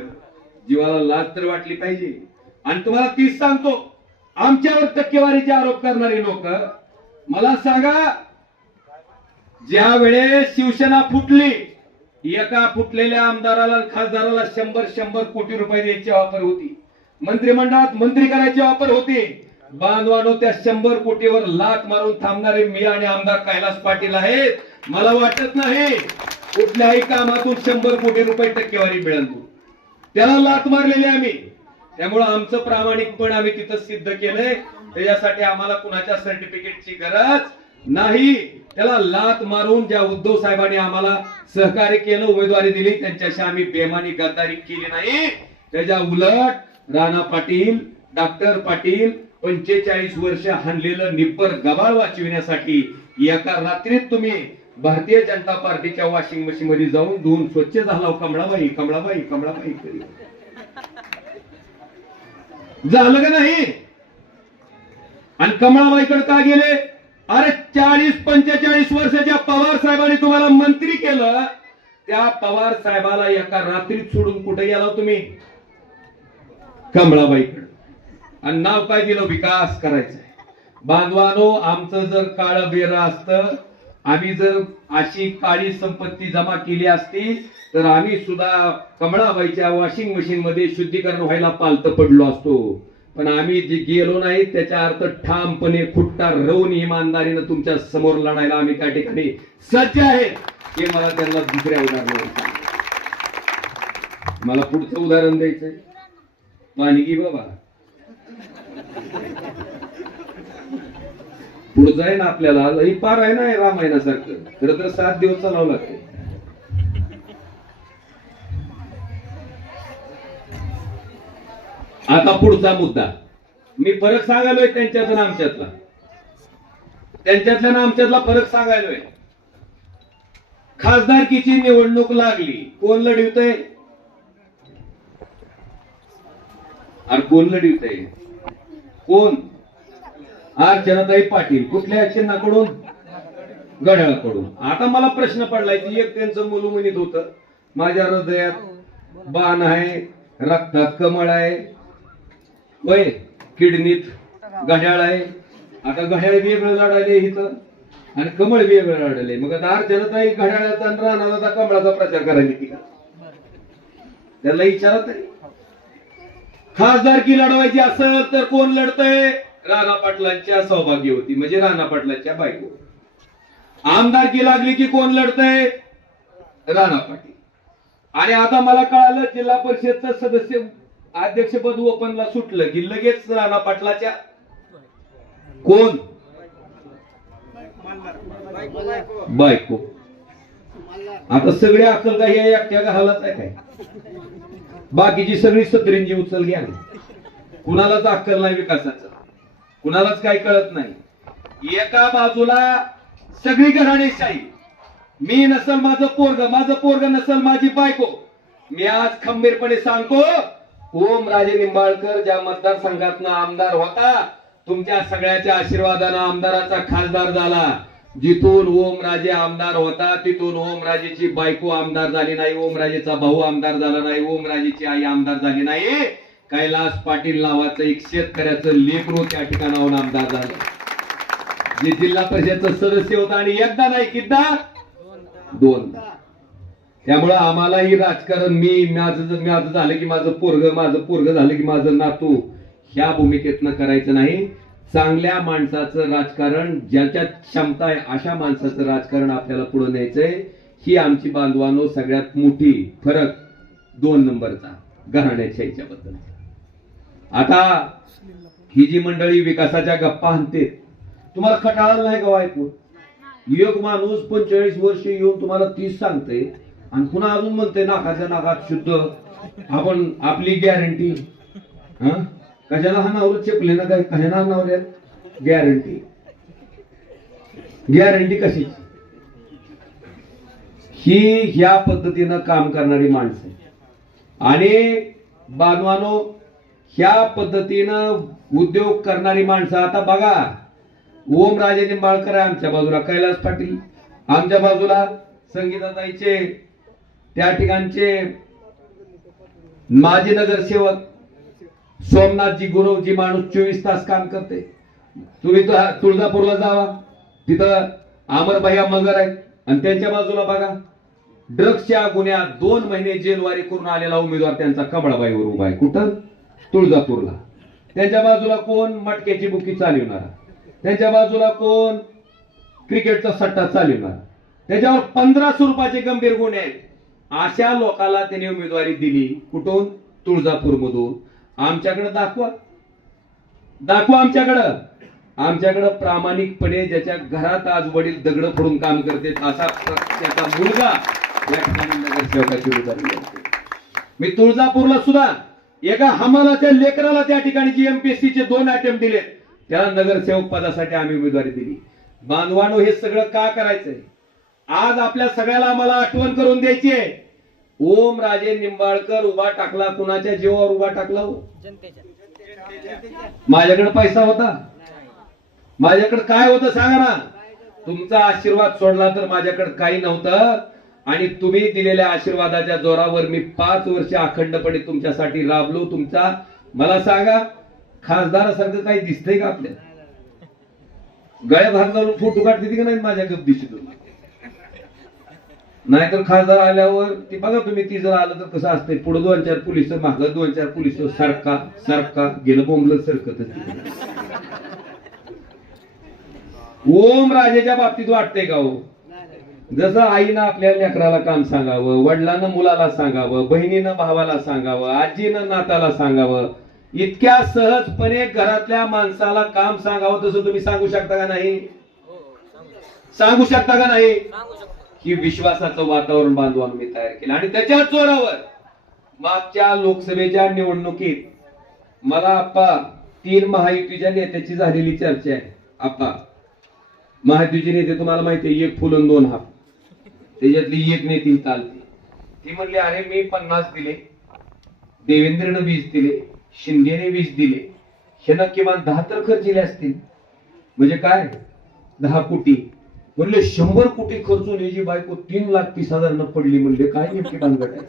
जीवाला लाज तर वाटली पाहिजे. आणि तुम्हाला तीच सांगतो, आमच्यावर टक्केवारीचे आरोप करणारी लोक, मला सांगा, ज्या वेळेस शिवसेना फुटली, एका फुटलेल्या आमदाराला, खासदाराला 100 कोटी रुपये द्यायची ऑफर होती, मंत्रिमंडळात मंत्री करायची ऑफर होती. बांधवानो, त्या 100 कोटीवर लात मारून थांबणारे मी आणि आमदार कैलास पाटील आहेत. मला वाटत नाही कुठल्याही कामातून 100 कोटी रुपये टक्केवारी मिळेल. त्याला लात मारलेली आम्ही. त्यामुळे आमचं प्रामाणिकपण आम्ही तिथं सिद्ध केलंय. त्याच्यासाठी आम्हाला कुणाच्या सर्टिफिकेटची गरज नाही. त्याला लात मारून ज्या उद्धव साहेबांनी आम्हाला सहकार्य केलं, उमेदवारी दिली, त्यांच्याशी आम्ही बेमानी गद्दारी केली नाही. त्याच्या उलट राणा पाटील, डॉक्टर पाटील 45 वर्ष हाणलेलं निब्बर गबाळ वाचविण्यासाठी एका रात्रीत तुम्ही भारतीय जनता पार्टीच्या वॉशिंग मशीन मध्ये जाऊन धुवून स्वच्छ झाला. कमळाबाई कमळाबाई कमळाबाई करी झालं का नाही? आणि कमळाबाईकडे का गेले? अरे 40-45 वर्षाच्या पवार साहेबांनी तुम्हाला मंत्री केलं. त्या पवार साहेबाला एका रात्रीत सोडून कुठे गेला तुम्ही? कमळाबाईकडे. आणि नाव काय दिलं? विकास करायचा. बांधवानो, आमचं जर काळ बेरा असतं, आम्ही जर अशी काळी संपत्ती जमा केली असती तर आम्ही सुद्धा कमळाबाईच्या वॉशिंग मशीन मध्ये शुद्धीकरण व्हायला पालत पडलो असतो. पण आम्ही जे गेलो नाही, त्याच्या अर्थ ठामपणे खुट्टा रवून इमानदारीनं तुमच्या समोर लढायला आम्ही त्या ठिकाणी सज्ज आहे. हे मला त्यांना दुसऱ्या उदाहरणावर, मला पुढचं उदाहरण द्यायचंय. मानिकी बाबा पुढं जाय ना, आपल्याला ही पार आहे ना रामायणासारखं. खरं तर 7 दिवस चालावं लागते. आता पुढचा मुद्दा मी फरक सांगायलोय त्यांच्यात आणि आमच्यातला. त्यांच्यातल्या आमच्यातला फरक सांगायलोय. खासदारकीची निवडणूक लागली, कोण लढवतंय? आणि कोण लढवतंय? कोण? अर्चनाताई पाटील. कुठल्या चिन्हाकडून? घड्याळाकडून. आता मला प्रश्न पडलाय की एक त्यांचं मुलुमनीत होतं, माझ्या हृदयात बाण आहे, रक्तात कमळ आहे, वय किडनीत घड्याळ आहे. आता घड्याळ वेगळं लढायले इथं आणि कमळ वेगळं लढायले. मग आता जनताही घड्याळाचा आणि रानाचा कमळाचा प्रचार करायला ती का? त्याला विचारत नाही. खासदारकी लढवायची असेल तर कोण लढतंय? राणा पाटलांच्या सौभाग्यवती म्हणजे राणा पाटलांच्या बायको. आमदारकी लागली की कोण लढतंय? राणा पाटील. आणि आता मला कळालं जिल्हा परिषदचं सदस्य अध्यक्षपद ओपनला सुटलं की लगेच राणा पाटलाच्या कोण? बायको. आता सगळे अक्कल काही एकट्या घालाच आहे काय? बाकीची सगळी सत्रींची उचल घ्या. कुणालाच अक्कल नाही विकासाचं, कुणालाच काही कळत नाही. एका बाजूला सगळी घराणेशाही, मी नसल माझं पोरग नसल माझी बायको. मी आज खंबीरपणे सांगतो, ओमराजे निंबाळकर ज्या मतदारसंघातनं आमदार होता, तुमच्या सगळ्याच्या आशीर्वादानं आमदाराचा खासदार झाला. जिथून ओमराजे आमदार होता तिथून ओमराजेची बायको आमदार झाली नाही, ओमराजेचा भाऊ आमदार झाला नाही, ओमराजेची आई आमदार झाली नाही. कैलास पाटील नावाचं एक शेतकऱ्याचं लेकरू त्या ठिकाणाहून आमदार झालं, जे जिल्हा परिषदचं सदस्य होता. आणि एकदा नाही किद्दा दोनदा. त्यामुळं आम्हालाही राजकारण माझं झालं की माझं पोरग झालं की माझं नातू, ह्या भूमिकेतनं करायचं नाही. चांगल्या माणसाचं राजकारण, ज्याच्यात क्षमता आहे अशा माणसाचं राजकारण आपल्याला पुढे न्यायचंय. ही आमची बांधवांनो सगळ्यात मोठी फरक 2 नंबरचा घराण्याच्या ह्याच्याबद्दल. आता ही जी मंडळी विकासाच्या गप्पा आणते, तुम्हाला खटाळा नाही का ऐकून? एक माणूस 45 वर्ष येऊन तुम्हाला 30 सांगते आणि पुन्हा अजून म्हणते नाकाच्या नाकात शुद्ध आपण आपली गॅरंटी. कशाला हानावर चेपले ना काय? कशाला हानावर? गॅरंटी कशी? ही ह्या पद्धतीनं काम करणारी माणसं आणि बांधवानो ह्या पद्धतीनं उद्योग करणारी माणसं. आता बघा, ओमराजे निंबाळकर आहे आमच्या बाजूला, कैलास पाटील आमच्या बाजूला, संगीताताईचे त्या ठिकाणचे माजी नगरसेवक सोमनाथजी गुरव, जी माणूस 24 तास काम करते. तुम्ही तुळजापूरला जावा, तिथं अमरभैया मगर आहेत. आणि त्यांच्या बाजूला बघा, ड्रग्सच्या गुन्ह्यात 2 महिने जेलवारी करून आलेला उमेदवार त्यांचा कमळाबाईवर उभा आहे. कुठं? तुळजापूरला. त्यांच्या बाजूला कोण? मटक्याची बुकी चालवणारा. त्यांच्या बाजूला कोण? क्रिकेटचा सट्टा चालवणारा. त्याच्यावर 1500 रुपयाचे गंभीर गुन्हे आहेत. अशा लोकांना त्यांनी उमेदवारी दिली. कुठून? तुळजापूर मधून. आमच्याकडे दाखवा आमच्याकडे प्रामाणिकपणे ज्याच्या घरात आज वडील दगड फोडून काम करते असा त्याचा मुलगा या ठिकाणी नगरसेवकाची उमेदवारी देते. मी तुळजापूरला सुद्धा एका हमालाच्या लेकराला त्या ठिकाणी GMPSC चे 2 अटेम्प्ट दिले, त्याला नगरसेवक पदासाठी आम्ही उमेदवारी दिली. बांधवानो हे सगळं का करायचंय? आज आपल्या सगळ्याला आम्हाला आठवण करून द्यायची आहे. ओमराजे निंबाळकर उभा टाकला, कुणाच्या जीवावर उभा टाकला? माझ्याकडे पैसा होता? माझ्याकडे काय होतं सांगा ना? तुमचा आशीर्वाद सोडला तर माझ्याकडे काही नव्हतं. आणि तुम्ही दिलेल्या आशीर्वादाच्या जोरावर मी 5 वर्ष अखंडपणे तुमच्यासाठी राबलो. तुमचा मला सांगा, खासदारासारखं काही दिसतंय का आपल्या? गळ्यात हात घालून फोटो काढते की नाही माझ्या गप्पीशी? तुम्ही नाहीतर खासदार आल्यावर ती बघा तुम्ही, ती जर आलं तर कसं असतंय, पुढे 2-4 पोलिस, मागं 2-4 पोलिस, सारखा गेलं बोंबलं सरकत. ओमराजेच्या बाबतीत वाटतंय का हो? जसं आईनं आपल्या लेकराला काम सांगावं, वडिलांना मुलाला सांगावं, बहिणीनं भावाला सांगावं, आजीनं नाताला सांगावं, इतक्या सहजपणे घरातल्या माणसाला काम सांगावं, तसं तुम्ही सांगू शकता का नाही? सांगू शकता का नाही? ही विश्वासाचं वातावरण बांधवांनी मी तयार केलं. आणि त्याच्या जोरावर मागच्या लोकसभेच्या निवडणुकीत मला आप्पा 3 महायुतीच्या नेत्याची झालेली चर्चा आहे. आप्पा महायुतीचे नेते तुम्हाला माहिती आहे, 1 फुल आणि 2 हात. त्याच्यातली एक नेती चालते. ती म्हणली अरे मी 50 दिले, देवेंद्रनं 20 दिले, शिंदेने 20 दिले, हे ना किमान 10 तर खर्चले असतील. म्हणजे काय? 10 कोटी. म्हणले 100 कोटी खर्चून याची बायको 3,30,000 पडली. म्हणले काय नेमकी भानगड आहे?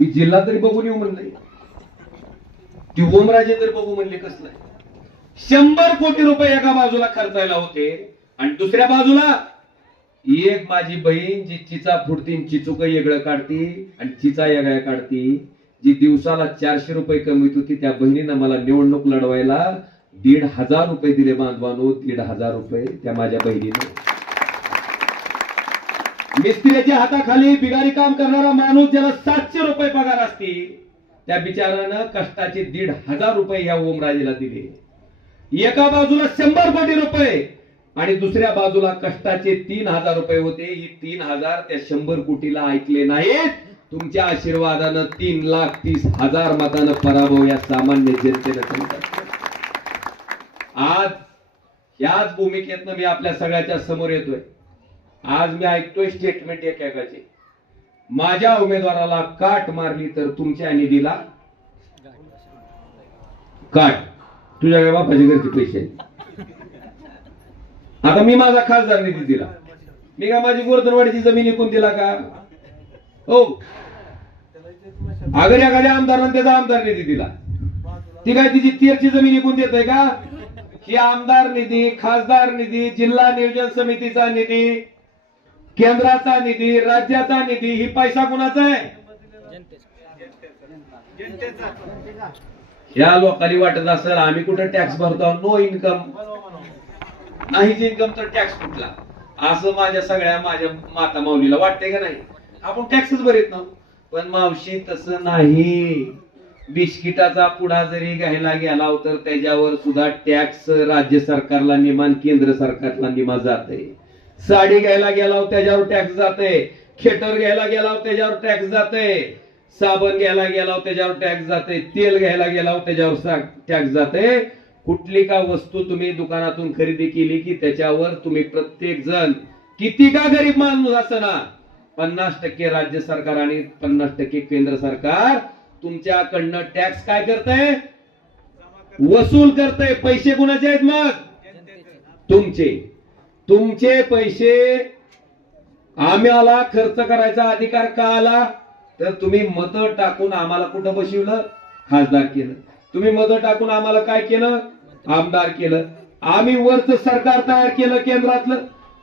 की जिल्हा तरी बघून येऊ म्हणलंय, ती ओमराजे तरी बघू म्हणले. कसलं 100 कोटी रुपये एका बाजूला खर्चायला होते आणि दुसऱ्या बाजूला एक माझी बहीण जी चिचा फुडती चिचुक वेगळं काढती आणि चिचा वेगळ्या काढती, जी दिवसाला 400 रुपये कमीत होती, त्या बहिणीनं मला निवडणूक लढवायला 1,500 रुपये दिले. बांधवानो 1,500 रुपये त्या माझ्या बहिणीने. मिस्त्रीच्या हाताखाली बिगारी काम करणारा माणूस ज्याला 700 रुपये पगार असते, त्या बिचारानं कष्टाचे 1,500 रुपये या ओमराजेला दिले. एका बाजूला 100 कोटी रुपये आणि दुसऱ्या बाजूला कष्टाचे 3,000 रुपये होते. ही 3,000 त्या 100 कोटीला ऐकले नाहीत. तुमच्या आशीर्वादानं 3,30,000 मतानं पराभव या सामान्य जनतेनं केला. आज याच भूमिकेतनं मी आपल्या सगळ्याच्या समोर येतोय. आज मी ऐकतोय स्टेटमेंट एकाचे, माझ्या उमेदवाराला काट मारली तर तुमच्या निधीला काट. तुझ्या काय बापाच्या घरचे पैसे. आता मी माझा खासदार निधी दिला, मी का माझी गोरधनवाडीची जमीन विकून दिला का? हो, अगर एखाद्या आमदारानं त्याचा आमदार निधी दिला, ती काय तिची तेरची जमीन विकून देतोय का? ही आमदार निधी, खासदार निधी, जिल्हा नियोजन समितीचा निधी, केंद्राचा निधी, राज्याचा निधी, ही पैसा कुणाचा आहे? या लोकांनी वाटत असेल आम्ही कुठे टॅक्स भरतो, नो इन्कम, नाहीच इन्कम तर टॅक्स कुठला, असं माझ्या माता माऊलीला वाटतंय का नाही? आपण टॅक्सच भरत ना. पण मावशी तसं नाही. बिस्किटाचा पुडा जरी घ्यायला गेला तर त्याच्यावर सुद्धा टॅक्स राज्य सरकारला निमान केंद्र सरकारला निमा जाते. साडी घ्यायला गेला त्याच्यावर टॅक्स जाते, खेटर घ्यायला गेला त्याच्यावर टॅक्स जाते, साबण घ्यायला गेला त्याच्यावर टॅक्स जाते, तेल घ्यायला गेला त्याच्यावर टॅक्स जाते. कुठली का वस्तू तुम्ही दुकानातून खरेदी केली की त्याच्यावर तुम्ही प्रत्येक जण किती का गरीब माणूस असना 50% राज्य सरकार आणि 50% केंद्र सरकार तुमच्याकडनं टॅक्स काय करतंय? वसूल करतंय. पैसे कुणाचे आहेत मग? तुमचे. तुमचे पैसे आम्हाला खर्च करायचा अधिकार का आला? तर तुम्ही मतं टाकून आम्हाला कुठं बसवलं? खासदार केलं. तुम्ही मतं टाकून आम्हाला काय केलं? आमदार केलं. आम्ही वरचं सरकार तयार केलं केंद्रातलं,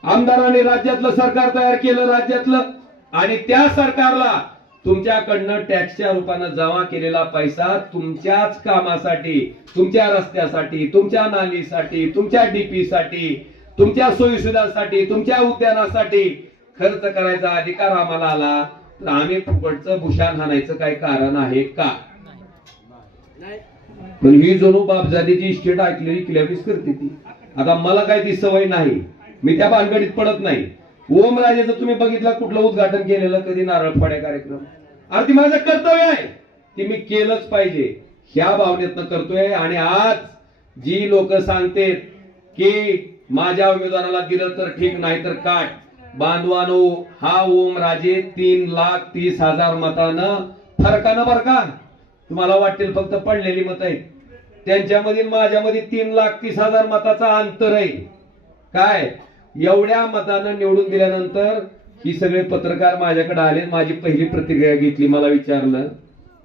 आमदारांनी राज्यातलं सरकार तयार केलं राज्यातलं, आणि त्या सरकारला तुमच्याकडनं टॅक्सच्या रूपानं जमा केलेला पैसा तुमच्याच कामासाठी, तुमच्या रस्त्यासाठी, तुमच्या नालीसाठी, तुमच्या डीपी साठी, तुमच्या सोयीसुविधांसाठी, तुमच्या उद्यानासाठी खर्च करायचा अधिकार आम्हाला आला. तर आम्ही फुकटचं भूषण हाणायचं काही कारण आहे का? पण ही जणू बापजादीची इस्टेट ऐकलेली क्लॅपिस करते ती. आता मला काय ती सवय नाही, मी त्या भानगडीत पडत नाही. ओमराजेचं तुम्ही बघितलं कुठलं उद्घाटन केलेलं कधी? नारळ फोड्या कार्यक्रम. अरे ती माझं कर्तव्य आहे, ती मी केलंच पाहिजे ह्या भावनेतनं करतोय. आणि आज जी लोक सांगतेत की माझ्या उमेदवाराला दिलं तर ठीक, नाही तर काट, बांधवानो हा ओमराजे 3,30,000 मतानं फरकानं बर का. तुम्हाला वाटेल फक्त पडलेली मत आहेत, त्यांच्यामध्ये माझ्यामध्ये 3,30,000 मताचा अंतर आहे. काय एवढ्या मतानं निवडून दिल्यानंतर ही सगळे पत्रकार माझ्याकडे आले, माझी पहिली प्रतिक्रिया घेतली. मला विचारलं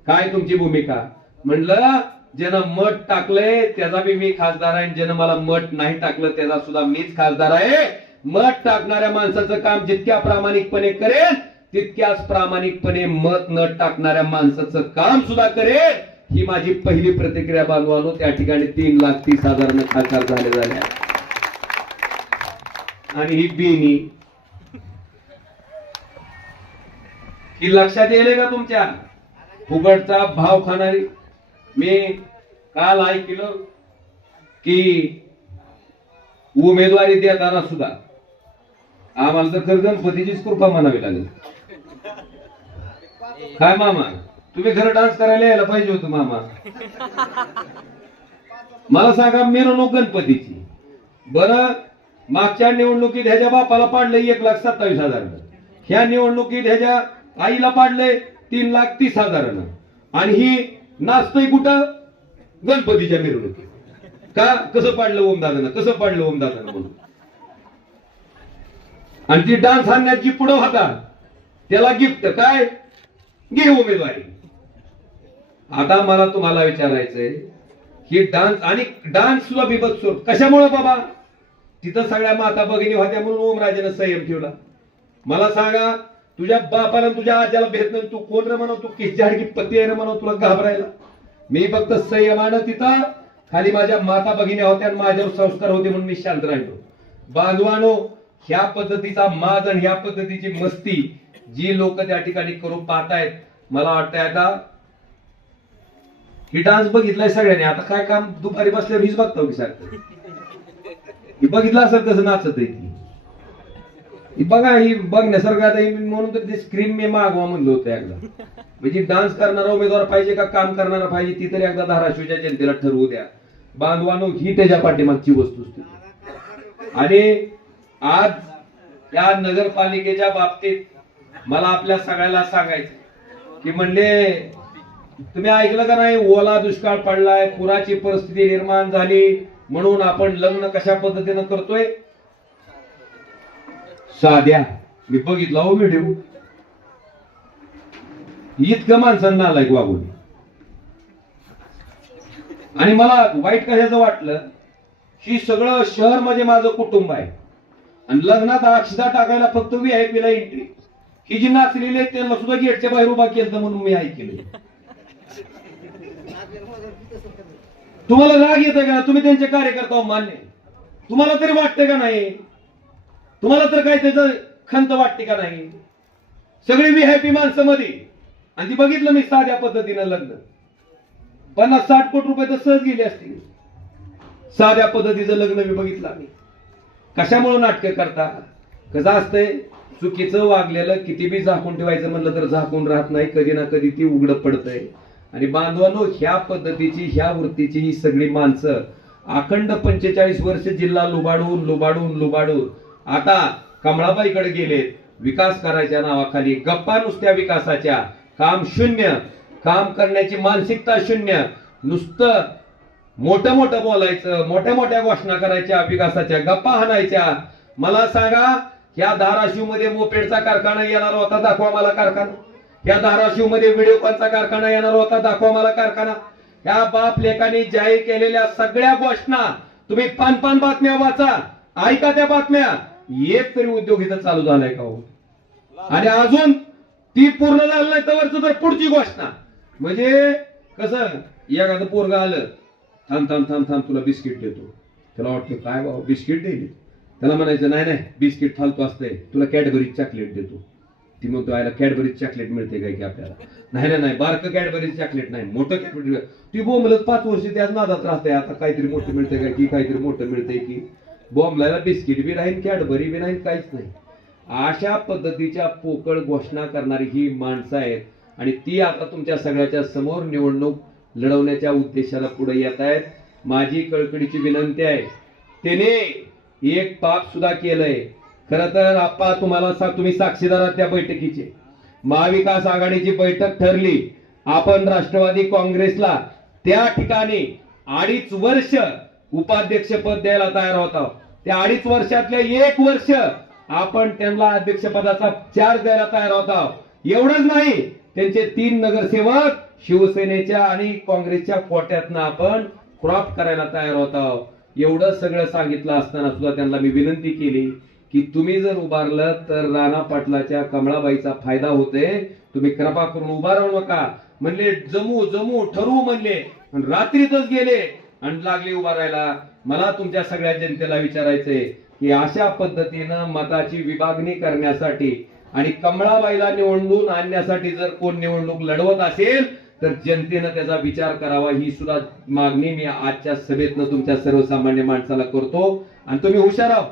काय तुमची भूमिका? म्हणलं ज्यानं मत टाकलंय त्याचा बी मी खासदार आहे, ज्यानं मला मत नाही टाकलं त्याचा सुद्धा मीच खासदार आहे. मत टाकणाऱ्या माणसाचं काम जितक्या प्रामाणिकपणे करेल तितक्याच प्रामाणिकपणे मत न टाकणाऱ्या माणसाचं काम सुद्धा करेल. ही माझी पहिली प्रतिक्रिया बांधवानो. त्या ठिकाणी 3,30,000 खासदार झाले. आणि ही बेनी ही लक्षात येईल का तुमच्या? फुकटचा भाव खाणारी. मी काल ऐकलं की उमेदवारी देताना सुद्धा आम्हाला तर खरं गणपतीचीच कृपा म्हणावी लागेल. काय मामा तुम्ही खरं डान्स करायला यायला पाहिजे होतं मामा. मला सांगा मिरवणूक गणपतीची. बरं मागच्या निवडणुकीत ह्याच्या बापाला पाडलंय 1,27,000. ह्या निवडणुकीत ह्याच्या आईला पाडलंय 3,30,000. आणि ही नाचतोय कुठं? गणपतीच्या मिरवणुकीत. का? कसं पाडलं ओमदादानं, कसं पाडलं ओमदादानं म्हणून. आणि ती डान्स आणण्याची पुढं होता त्याला गिफ्ट काय? घे उमेदवारी. आता मला तुम्हाला विचारायचंय की डान्स आणि डान्स सुद्धा बिबत सुरू कशामुळे बाबा? तिथं सगळ्या माता भगिनी होत्या म्हणून ओमराजेनं संयम ठेवला. मला सांगा, तुझ्या बापाला तुझ्या आज्याला भेट नाही, तू कोण रे म्हणून, तू किती पती आहे रे म्हणून तुला घाबरायला? मी फक्त संयमानं तिथं खाली माझ्या माता भगिनी होत्या आणि माझ्यावर संस्कार होते म्हणून मी शांत राहिलो. बांधवानो, ह्या पद्धतीचा माज आणि ह्या पद्धतीची मस्ती जी लोक त्या ठिकाणी करून पाहतायत, मला वाटतंय आता ही डान्स बघितलाय सगळ्यांनी. आता काय काम दुपारी बसल्यावर हीच बघतो की सारखं ही बघितलं असेल कसं नाचत आहे ती बघा. ही बघण्यासारखं आता म्हणून तर ती स्क्रीन मी मागवा म्हणलं होतं एकदा. म्हणजे डान्स करणारा उमेदवार पाहिजे का काम करणारा पाहिजे ती तरी एकदा धाराशिवच्या जनतेला ठरवू द्या. बांधवानो, ही त्याच्या पाठीमागची वस्तुस्थिती. आणि आज या नगरपालिकेच्या बाबतीत मला आपल्या सगळ्याला सांगायचं की म्हणले, तुम्ही ऐकलं का नाही, ओला दुष्काळ पडलाय, पुराची परिस्थिती निर्माण झाली म्हणून आपण लग्न कशा पद्धतीनं करतोय? साध्या, मी बघितला हो व्हिडिओ, इतकं माणसांना आलाय वागून. आणि मला वाईट कशाचं वाटलं, ही सगळं शहर म्हणजे माझं कुटुंब आहे आणि लग्नात अक्षता टाकायला फक्त VIP ला एंट्री. ही जी नाचलेली आहे त्यांना सुद्धा गेटच्या बाहेर उभा केलं म्हणून मी ऐकलं. तुम्हाला राग येतोय का? तुम्ही त्यांचे कार्यकर्ता हो, मान्य. तुम्हाला तरी वाटतंय का नाही? तुम्हाला तर काय त्याचं खंत वाटते का नाही? सगळी VIP माणसं मध्ये आणि ती बघितलं मी साध्या पद्धतीनं लग्न 50-60 कोटी रुपये तर सहज गेले असतील. साध्या पद्धतीचं लग्न मी बघितलं आम्ही. कशामुळे नाटकं करता? कसं असतंय, चुकीचं वागलेलं किती बी झाकून ठेवायचं म्हणलं तर झाकून राहत नाही, कधी ना कधी ती उघड पडतंय. आणि बांधवांनो, ह्या पद्धतीची ह्या वृत्तीची ही सगळी माणसं अखंड 45 वर्ष जिल्हा लुबाडून लुबाडून लुबाडून आता कमळाबाईकडे गेलेत. विकास करायच्या नावाखाली गप्पा नुसत्या विकासाच्या, काम शून्य, काम करण्याची मानसिकता शून्य, नुसतं मोठं मोठं बोलायचं, मोठ्या मोठ्या घोषणा करायच्या, विकासाच्या गप्पा हाणायच्या. मला सांगा, ह्या धाराशिव मध्ये मोपेडचा कारखाना येणार होता, दाखवा मला कारखाना. या धाराशिव मध्ये व्हिडिओकॉनचा कारखाना येणार होता, दाखवा मला कारखाना. या बाप लेखांनी जाहीर केलेल्या सगळ्या घोषणा तुम्ही पान बातम्या वाचा, ऐका त्या बातम्या. एक तरी उद्योग इथं चालू झालाय का हो? आणि अजून ती पूर्ण झालं नाही तर पुढची घोषणा. म्हणजे कसं, एखादं पोरग आलं, थांब थांब थांब थांब तुला बिस्किट देतो. त्याला वाटतं काय बाबा बिस्किट देईल? त्याला म्हणायचं नाही नाही, बिस्किट फालतू असतंय, तुला कॅडबरी चॉकलेट देतो. ती म्हणतो आयला कॅडबरीज चॉकलेट मिळते काय की आपल्याला? नाही नाही, बारकं कॅडबरीज चॉकलेट नाही, मोठं कॅडबरी. ती बोंबलत 5 वर्ष त्याच नादात राहते, आता काहीतरी मोठं मिळते काय की, काहीतरी मोठं मिळते की. बॉम्बला बिस्किट बी नाही, कॅडबरी बी नाही, काहीच नाही. अशा पद्धतीच्या पोकळ घोषणा करणारी ही माणसं आहेत. आणि ती आता तुमच्या सगळ्याच्या समोर निवडणूक लढवण्याच्या उद्देशाला पुढे येत आहेत. माझी कळकळीची विनंती आहे, त्याने एक पाप सुद्धा केलंय. खर तर आप्पा तुम्हाला तुम्ही साक्षीदार आहात त्या बैठकीचे. महाविकास आघाडीची बैठक ठरली, आपण राष्ट्रवादी काँग्रेसला त्या ठिकाणी 2.5 वर्ष उपाध्यक्षपद द्यायला तयार होता. त्या 2.5 वर्षातले 1 वर्ष आपण त्यांना अध्यक्षपदाचा चार्ज द्यायला तयार होता. एवढंच नाही, त्यांचे 3 नगरसेवक शिवसेनेच्या आणि काँग्रेसच्या कोट्यातनं आपण क्रॉप करायला तयार होता. एवढं सगळं सांगितलं असताना सुद्धा त्यांना मी विनंती केली की तुम्ही जर उभारलं तर राणा पाटलाच्या कमळाबाईचा फायदा होते, तुम्ही कृपा करून उभा राहू नका. म्हणले जमू जमू ठरवू म्हणले, रात्रीतच गेले आणि लागले उभा राहायला. मला तुमच्या सगळ्या जनतेला विचारायचंय की अशा पद्धतीनं मताची विभागणी करण्यासाठी आणि कमळाबाईला निवडून आणण्यासाठी जर कोण निवडणूक लढवत असेल तर जनतेनं त्याचा विचार करावा. ही सुद्धा मागणी मी आजच्या सभेतनं तुमच्या सर्वसामान्य माणसाला करतो. आणि तुम्ही हुशार आहात,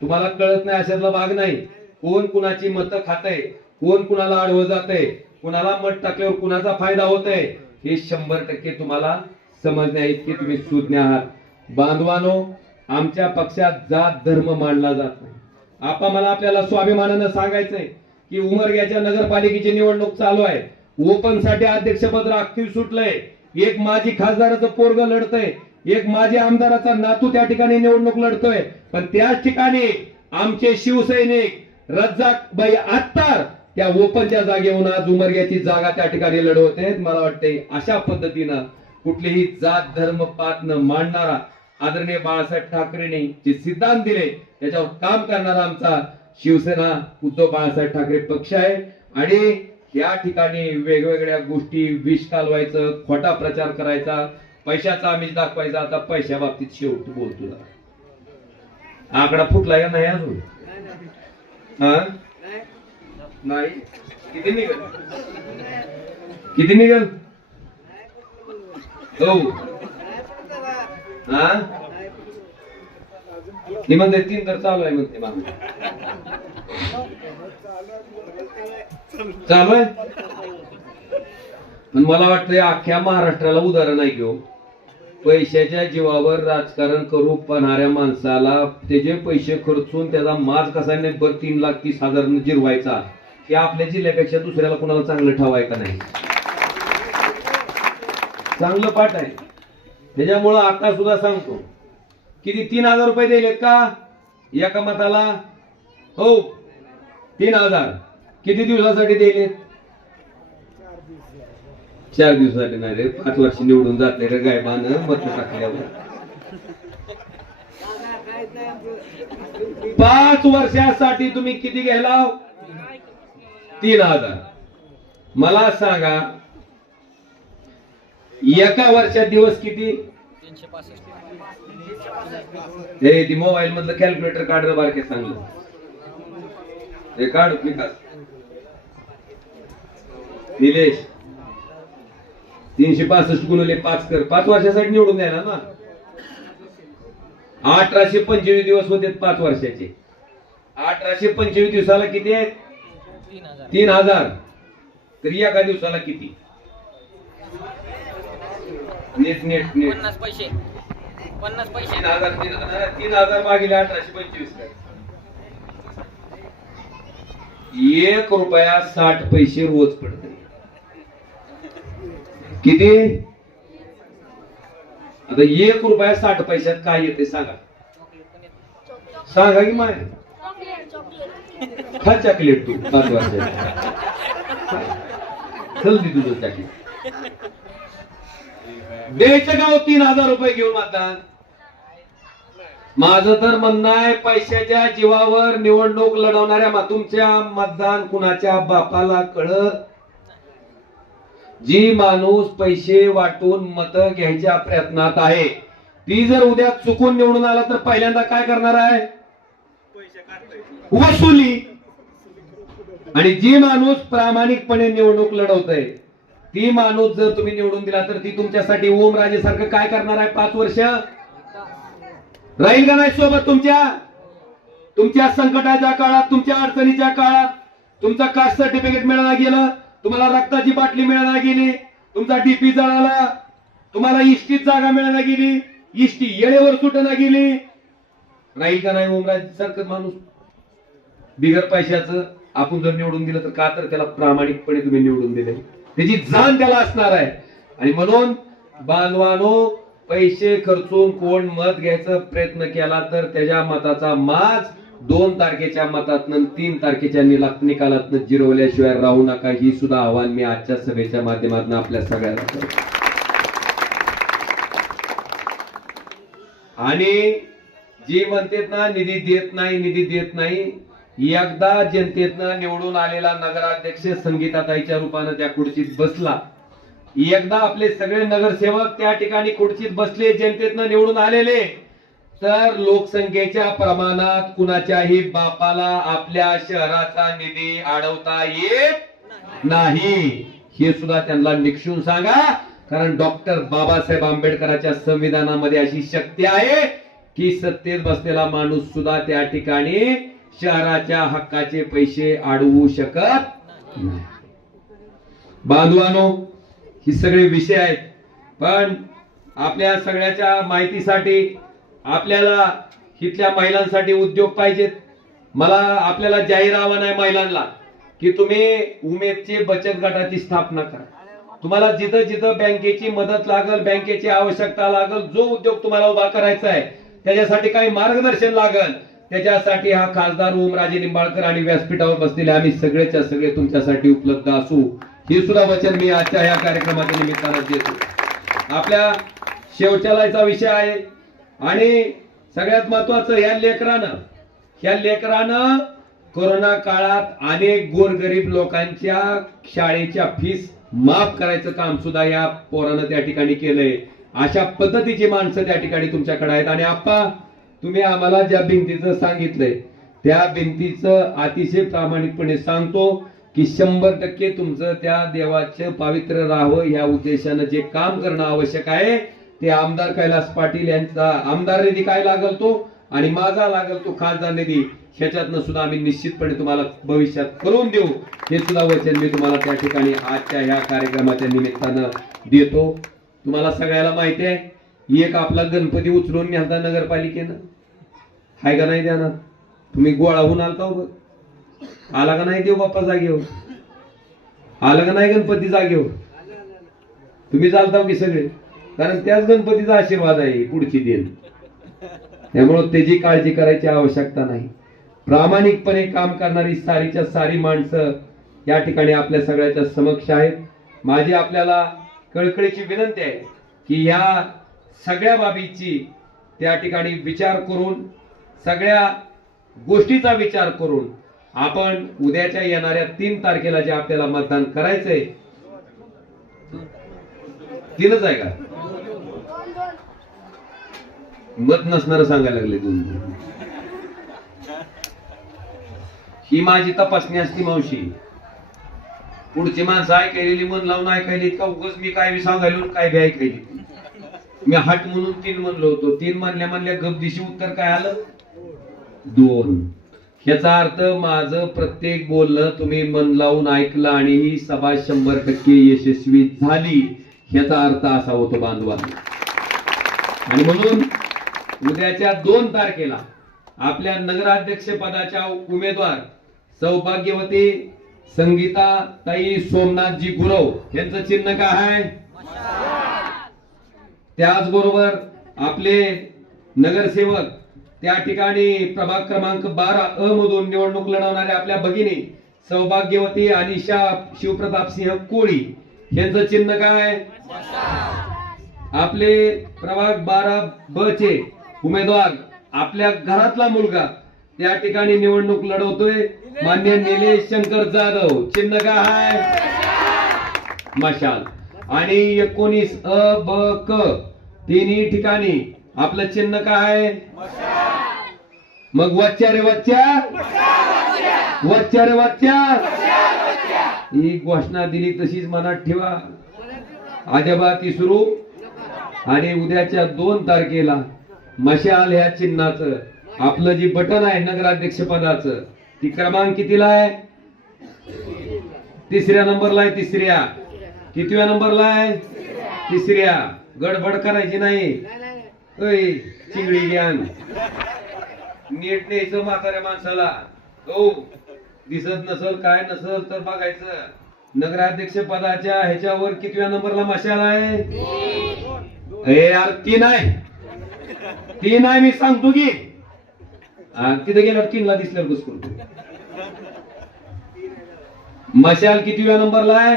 तुम्हाला कळत नाही अशातला भाग नाही. कोण कुणाची मतं खातंय, कोण कुणाला अडवं जातंय, कुणाला मत टाकल्यावर कुणाचा फायदा होतोय, हे 100% तुम्हाला समजण्या इतके तुम्ही सुज्ञ आहात. बांधवानो, आमच्या पक्षात जात धर्म मानला जात नाही. आपण मला आपल्याला स्वाभिमानानं सांगायचंय की उमरग्याच्या नगरपालिकेची निवडणूक चालू आहे. ओपन साठी अध्यक्षपद राखीव सुटलंय. एक माजी खासदाराचं पोरग लढतंय, एक माजी आमदाराचा नातू त्या ठिकाणी निवडणूक लढतोय. पण त्याच ठिकाणी आमचे शिवसैनिक रज्जाक भाई आत्तार त्या ओपनच्या जागेहून आज उमरग्याची जागा त्या ठिकाणी लढवते. मला वाटते अशा पद्धतीनं कुठलीही जात धर्म पात न मांडणारा आदरणीय बाळासाहेब ठाकरेंनी जे सिद्धांत दिले त्याच्यावर काम करणारा आमचा शिवसेना उद्धव बाळासाहेब ठाकरे पक्ष आहे. आणि या ठिकाणी वेगवेगळ्या गोष्टी विष कालवायचं, खोटा प्रचार करायचा, पैशाचा आमिष दाखवायचा. आता पैशा बाबतीत शेवट बोलतो आकडा फुटला का नाही अजून? नाही. किती निघल? किती निघल? हो हा ती म्हणते 3 तर चालू आहे म्हणते मामा. चालू आहे. पण मला वाटतं अख्ख्या महाराष्ट्राला उदाहरण आहे घेऊ. पैशाच्या जीवावर राजकारण करू पाहणाऱ्या माणसाला त्याचे पैसे खर्चून त्याचा माज कसा नाही 3,30,000 जिरवायचा हे आपल्या जिल्ह्यापेक्षा दुसऱ्याला कोणाला चांगलं ठावाय का नाही? चांगलं पाठ आहे. त्याच्यामुळं आता सुद्धा सांगतो किती 3,000 रुपये दिलेत का एका मताला? हो 3,000. किती दिवसासाठी दिलेत? 4 दिवसासाठी नाही रे, 5 वर्ष निवडून जाते रे गायबान मत टाकल्यावर. 5 वर्षासाठी तुम्ही किती घ्यायला? 3,000. मला सांगा एका वर्षात दिवस किती? 365. ती मोबाईल मधलं कॅल्क्युलेटर काढ रे बारके सांगलं. हे काढ विकास निलेश. 365 गुणिले 5 कर. 5 वर्षासाठी निवडून द्यायला ना. 1825 दिवस होते 5 वर्षाचे. 1825 दिवसाला किती आहेत? 3,000. तर एका दिवसाला किती? नीट नीट नीट 50 पैसे 3,000 भागिले 1825 कर. 1 रुपया 60 पैसे रोज पडते. किती? आता 1 रुपया 60 पैशात काय येते सांगा? सांगा की माय. खा चॉकलेट तू 5 वर्षाची. चल दे तुझं चॉकलेट. द्यायचं गाव 3,000 रुपये घेऊन मतदान. माझं तर म्हणणं आहे पैशाच्या जीवावर निवडणूक लढवणाऱ्या तुमच्या मतदान कुणाच्या बापाला कळत? जी माणूस पैसे वाटून मत घ्यायच्या प्रयत्नात आहे ती जर उद्या चुकून निवडून आला तर पहिल्यांदा काय करणार आहे? वसुली. आणि जी माणूस प्रामाणिकपणे निवडणूक लढवतय ती माणूस जर तुम्ही निवडून दिला तर ती तुमच्यासाठी ओमराजे सारखं काय करणार आहे? 5 वर्ष राहील का नाही सोबत तुमच्या संकटाच्या काळात, तुमच्या अडचणीच्या काळात? तुमचा कास्ट सर्टिफिकेट मिळाला गेलं, तुम्हाला रक्ताची बाटली मिळायला गेली, तुमचा डीपी जळाला, तुम्हाला इष्टीत जागा मिळायला गेली, इष्टी येळेवर सुटना गेली, राहील का नाही ओमराजे सारखं माणूस? बिगर पैशाचं आपण जर निवडून दिलं तर का? तर त्याला प्रामाणिकपणे तुम्ही निवडून दिले, त्याची जाण त्याला असणार आहे. आणि म्हणून बांधवानो, पैसे खर्चून कोण मत घ्यायचा प्रयत्न केला तर त्याच्या मताचा माज 2 तारखेच्या मतातनं 3 तारखेच्या निकालातनं जिरवल्याशिवाय राहू नका. ही सुद्धा आव्हान मी आजच्या सभेच्या माध्यमातून आपल्या सगळ्यांना करतो. आणि जी म्हणतात ना निधी देत नाही, एकदा जनतेतनं निवडून आलेला नगराध्यक्ष संगीताताईच्या रूपानं त्या खुर्चीत बसला, एकदा आपले सगळे नगरसेवक त्या ठिकाणी खुर्चीत बसले जनतेतनं निवडून आलेले, तर लोकसंख्येच्या प्रमाणात कुणाच्याही बापाला आपल्या शहराचा निधी अडवता येत नाही. हे सुद्धा त्यांना निक्षून सांगा. कारण डॉक्टर बाबासाहेब आंबेडकरांच्या संविधानामध्ये अशी शक्ती आहे की सत्तेत बसलेला माणूस सुद्धा त्या ठिकाणी शहराच्या हक्काचे पैसे अडवू शकत नाही. बांधवानो, ही सगळे विषय आहेत. पण आपल्या सगळ्याच्या माहितीसाठी आपल्याला इथल्या महिलांसाठी उद्योग पाहिजेत. मला आपल्याला जाहीर आव्हान आहे महिलांना की तुम्ही उमेदची बचत गटाची स्थापना करा. तुम्हाला जिथं जिथं बँकेची मदत लागल, बँकेची आवश्यकता लागल, जो उद्योग तुम्हाला उभा करायचा आहे त्याच्यासाठी काही मार्गदर्शन लागल त्याच्यासाठी हा खासदार ओमराजे निंबाळकर आणि व्यासपीठावर बसलेले आम्ही सगळेच्या सगळे तुमच्यासाठी उपलब्ध असू, हे सुद्धा वचन मी आजच्या या कार्यक्रमाच्या निमित्तानं देतो. आपल्या शौचालयाचा विषय आहे आणि सगळ्यात महत्वाचं ह्या लेकरानं कोरोना काळात अनेक गोरगरीब लोकांच्या शाळेच्या फीस माफ करायचं काम सुद्धा या पोरानं त्या ठिकाणी केलंय. अशा पद्धतीची माणसं त्या ठिकाणी तुमच्याकडे आहेत. आणि आप्पा, तुम्ही आम्हाला ज्या भिंतीचं सांगितलंय त्या भिंतीचं अतिशय प्रामाणिकपणे सांगतो की 100% तुमचं त्या देवाचं पावित्र्य राहावं या उद्देशानं जे काम करणं आवश्यक आहे ते आमदार कैलास पाटील यांचा आमदार निधी काय लागल तो आणि माझा लागल तो खासदार निधी, ह्याच्यातनं सुद्धा आम्ही निश्चितपणे तुम्हाला भविष्यात करून देऊ, हे सुद्धा वचन मी तुम्हाला त्या ठिकाणी आजच्या ह्या कार्यक्रमाच्या निमित्तानं देतो. तुम्हाला सगळ्याला माहिती आहे, एक आपला गणपती उचलून न्यालता नगरपालिकेनं, हाय का नाही द्याना? तुम्ही गोळाहून आलता हो, आला का नाही देव बाप्पा जागेवर? आला का नाही गणपती जागेवर? तुम्ही चालता की सगळे, कारण त्याच गणपतीचा आशीर्वाद आहे पुढची दिन. त्यामुळे त्याची काळजी करायची आवश्यकता नाही. प्रामाणिकपणे काम करणारी सारीच्या सारी माणसं या ठिकाणी आपल्या सगळ्याच्या समक्ष आहेत. माझी आपल्याला कळकळीची विनंती आहे की या सगळ्या बाबीची त्या ठिकाणी विचार करून, सगळ्या गोष्टीचा विचार करून आपण उद्याच्या येणाऱ्या 3 तारखेला जे आपल्याला मतदान करायचंय, 3च आहे का? मत नसणार सांगायला लागले तुम्ही. ही माझी तपासणी असती मावशी. पुढची माणसं ऐकायली, मन लावून ऐकायली का उगाच मी काय सांगायलो काय बी ऐकायली. मी हट म्हणून 3 म्हणलो होतो, 3 म्हणल्या गपदिशी उत्तर काय आलं? 2. ह्याचा अर्थ माझं प्रत्येक बोलणं तुम्ही मन लावून ऐकलं आणि ही सभा 100% यशस्वी झाली, ह्याचा अर्थ असा होतो बांधवांनो. आणि म्हणून उद्याच्या 2 तारखेला आपल्या नगराध्यक्ष पदाच्या उमेदवार सौभाग्यवती संगीता ताई सोमनाथजी गुरव यांचं चिन्ह काय आहे? त्याचबरोबर आपले नगरसेवक त्या ठिकाणी प्रभाग क्रमांक 12 मधून निवडणूक लढवणाऱ्या आपल्या भगिनी सौभाग्यवती अनिशा शिवप्रतापसिंह कोळी यांचं चिन्ह काय? आपले प्रभाग 12 चे उमेदवार आपल्या घरातला मुलगा त्या ठिकाणी निवडणूक लढवतोय, मान्य निलेश शंकर जाधव, चिन्ह काय? मशाल. आणि 19 ब क तिन्ही ठिकाणी आपलं चिन्ह काय? मग वच्च्या रे वच्च्या, वच्च्या रे वच्च्या, ही घोषणा दिली तशीच मनात ठेवा, अजबात सुरू. आणि उद्याच्या 2 तारखेला मशाल ह्या चिन्हाचं आपलं जी बटन आहे नगराध्यक्ष पदाचं, ती क्रमांक कितीला आहे? 3ऱ्या नंबरला आहे. 3ऱ्या. कितव्या नंबरला आहे? 3ऱ्या. गडबड करायची नाही. चिंगडी ज्ञान नीट न्यायचं म्हाताऱ्या माणसाला. हो, दिसत नसल काय नसल तर बघायचं. नगराध्यक्ष पदाच्या ह्याच्यावर कितव्या नंबरला मशाल आहे? यार 3 आहे. 3 आहे, मी सांगतो की. तिथे गेल्यावर 3ला दिसल्यावर घुसकून. मशाल कितव्या नंबरला आहे?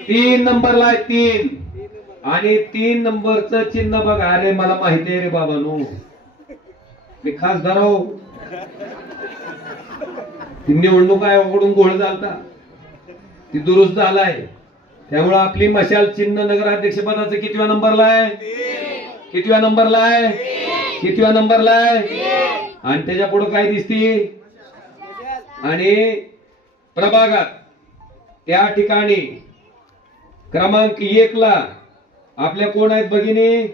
3 नंबरला आहे. 3. आणि 3 नंबरचं चिन्ह बघा. अरे मला माहिती आहे रे बाबांनो, मी खासदार हो. ती निवडणूक आयोगाकडून घोळ झालता, ती दुरुस्त झालाय. त्यामुळे आपली मशाल चिन्ह नगराध्यक्ष पदाचं कितव्या नंबरला आहे? कितव्या नंबरला आहे? कितव्या नंबरला आहे? आणि त्याच्या पुढे काय दिसते? आणि प्रभागात त्या ठिकाणी क्रमांक 1 ला आपल्या कोण आहेत भगिनी?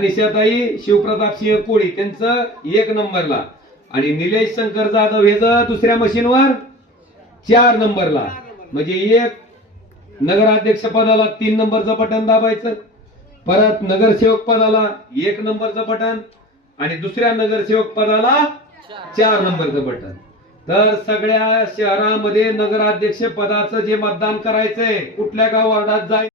निशाताई शिवप्रतापसिंह कोळी, त्यांचं 1 नंबरला. आणि निलेश शंकर जाधव हे 2ऱ्या मशीनवर 4 नंबरला. म्हणजे 1 नगराध्यक्ष पदाला 3 नंबरचं बटन दाबायचं, परत नगरसेवक पदाला 1 नंबरचं बटन आणि 2ऱ्या नगरसेवक पदाला 4 नंबरचं बटन. तर सगळ्या शहरामध्ये नगराध्यक्ष पदाचं जे मतदान करायचंय, कुठल्या गाव वार्डात जाय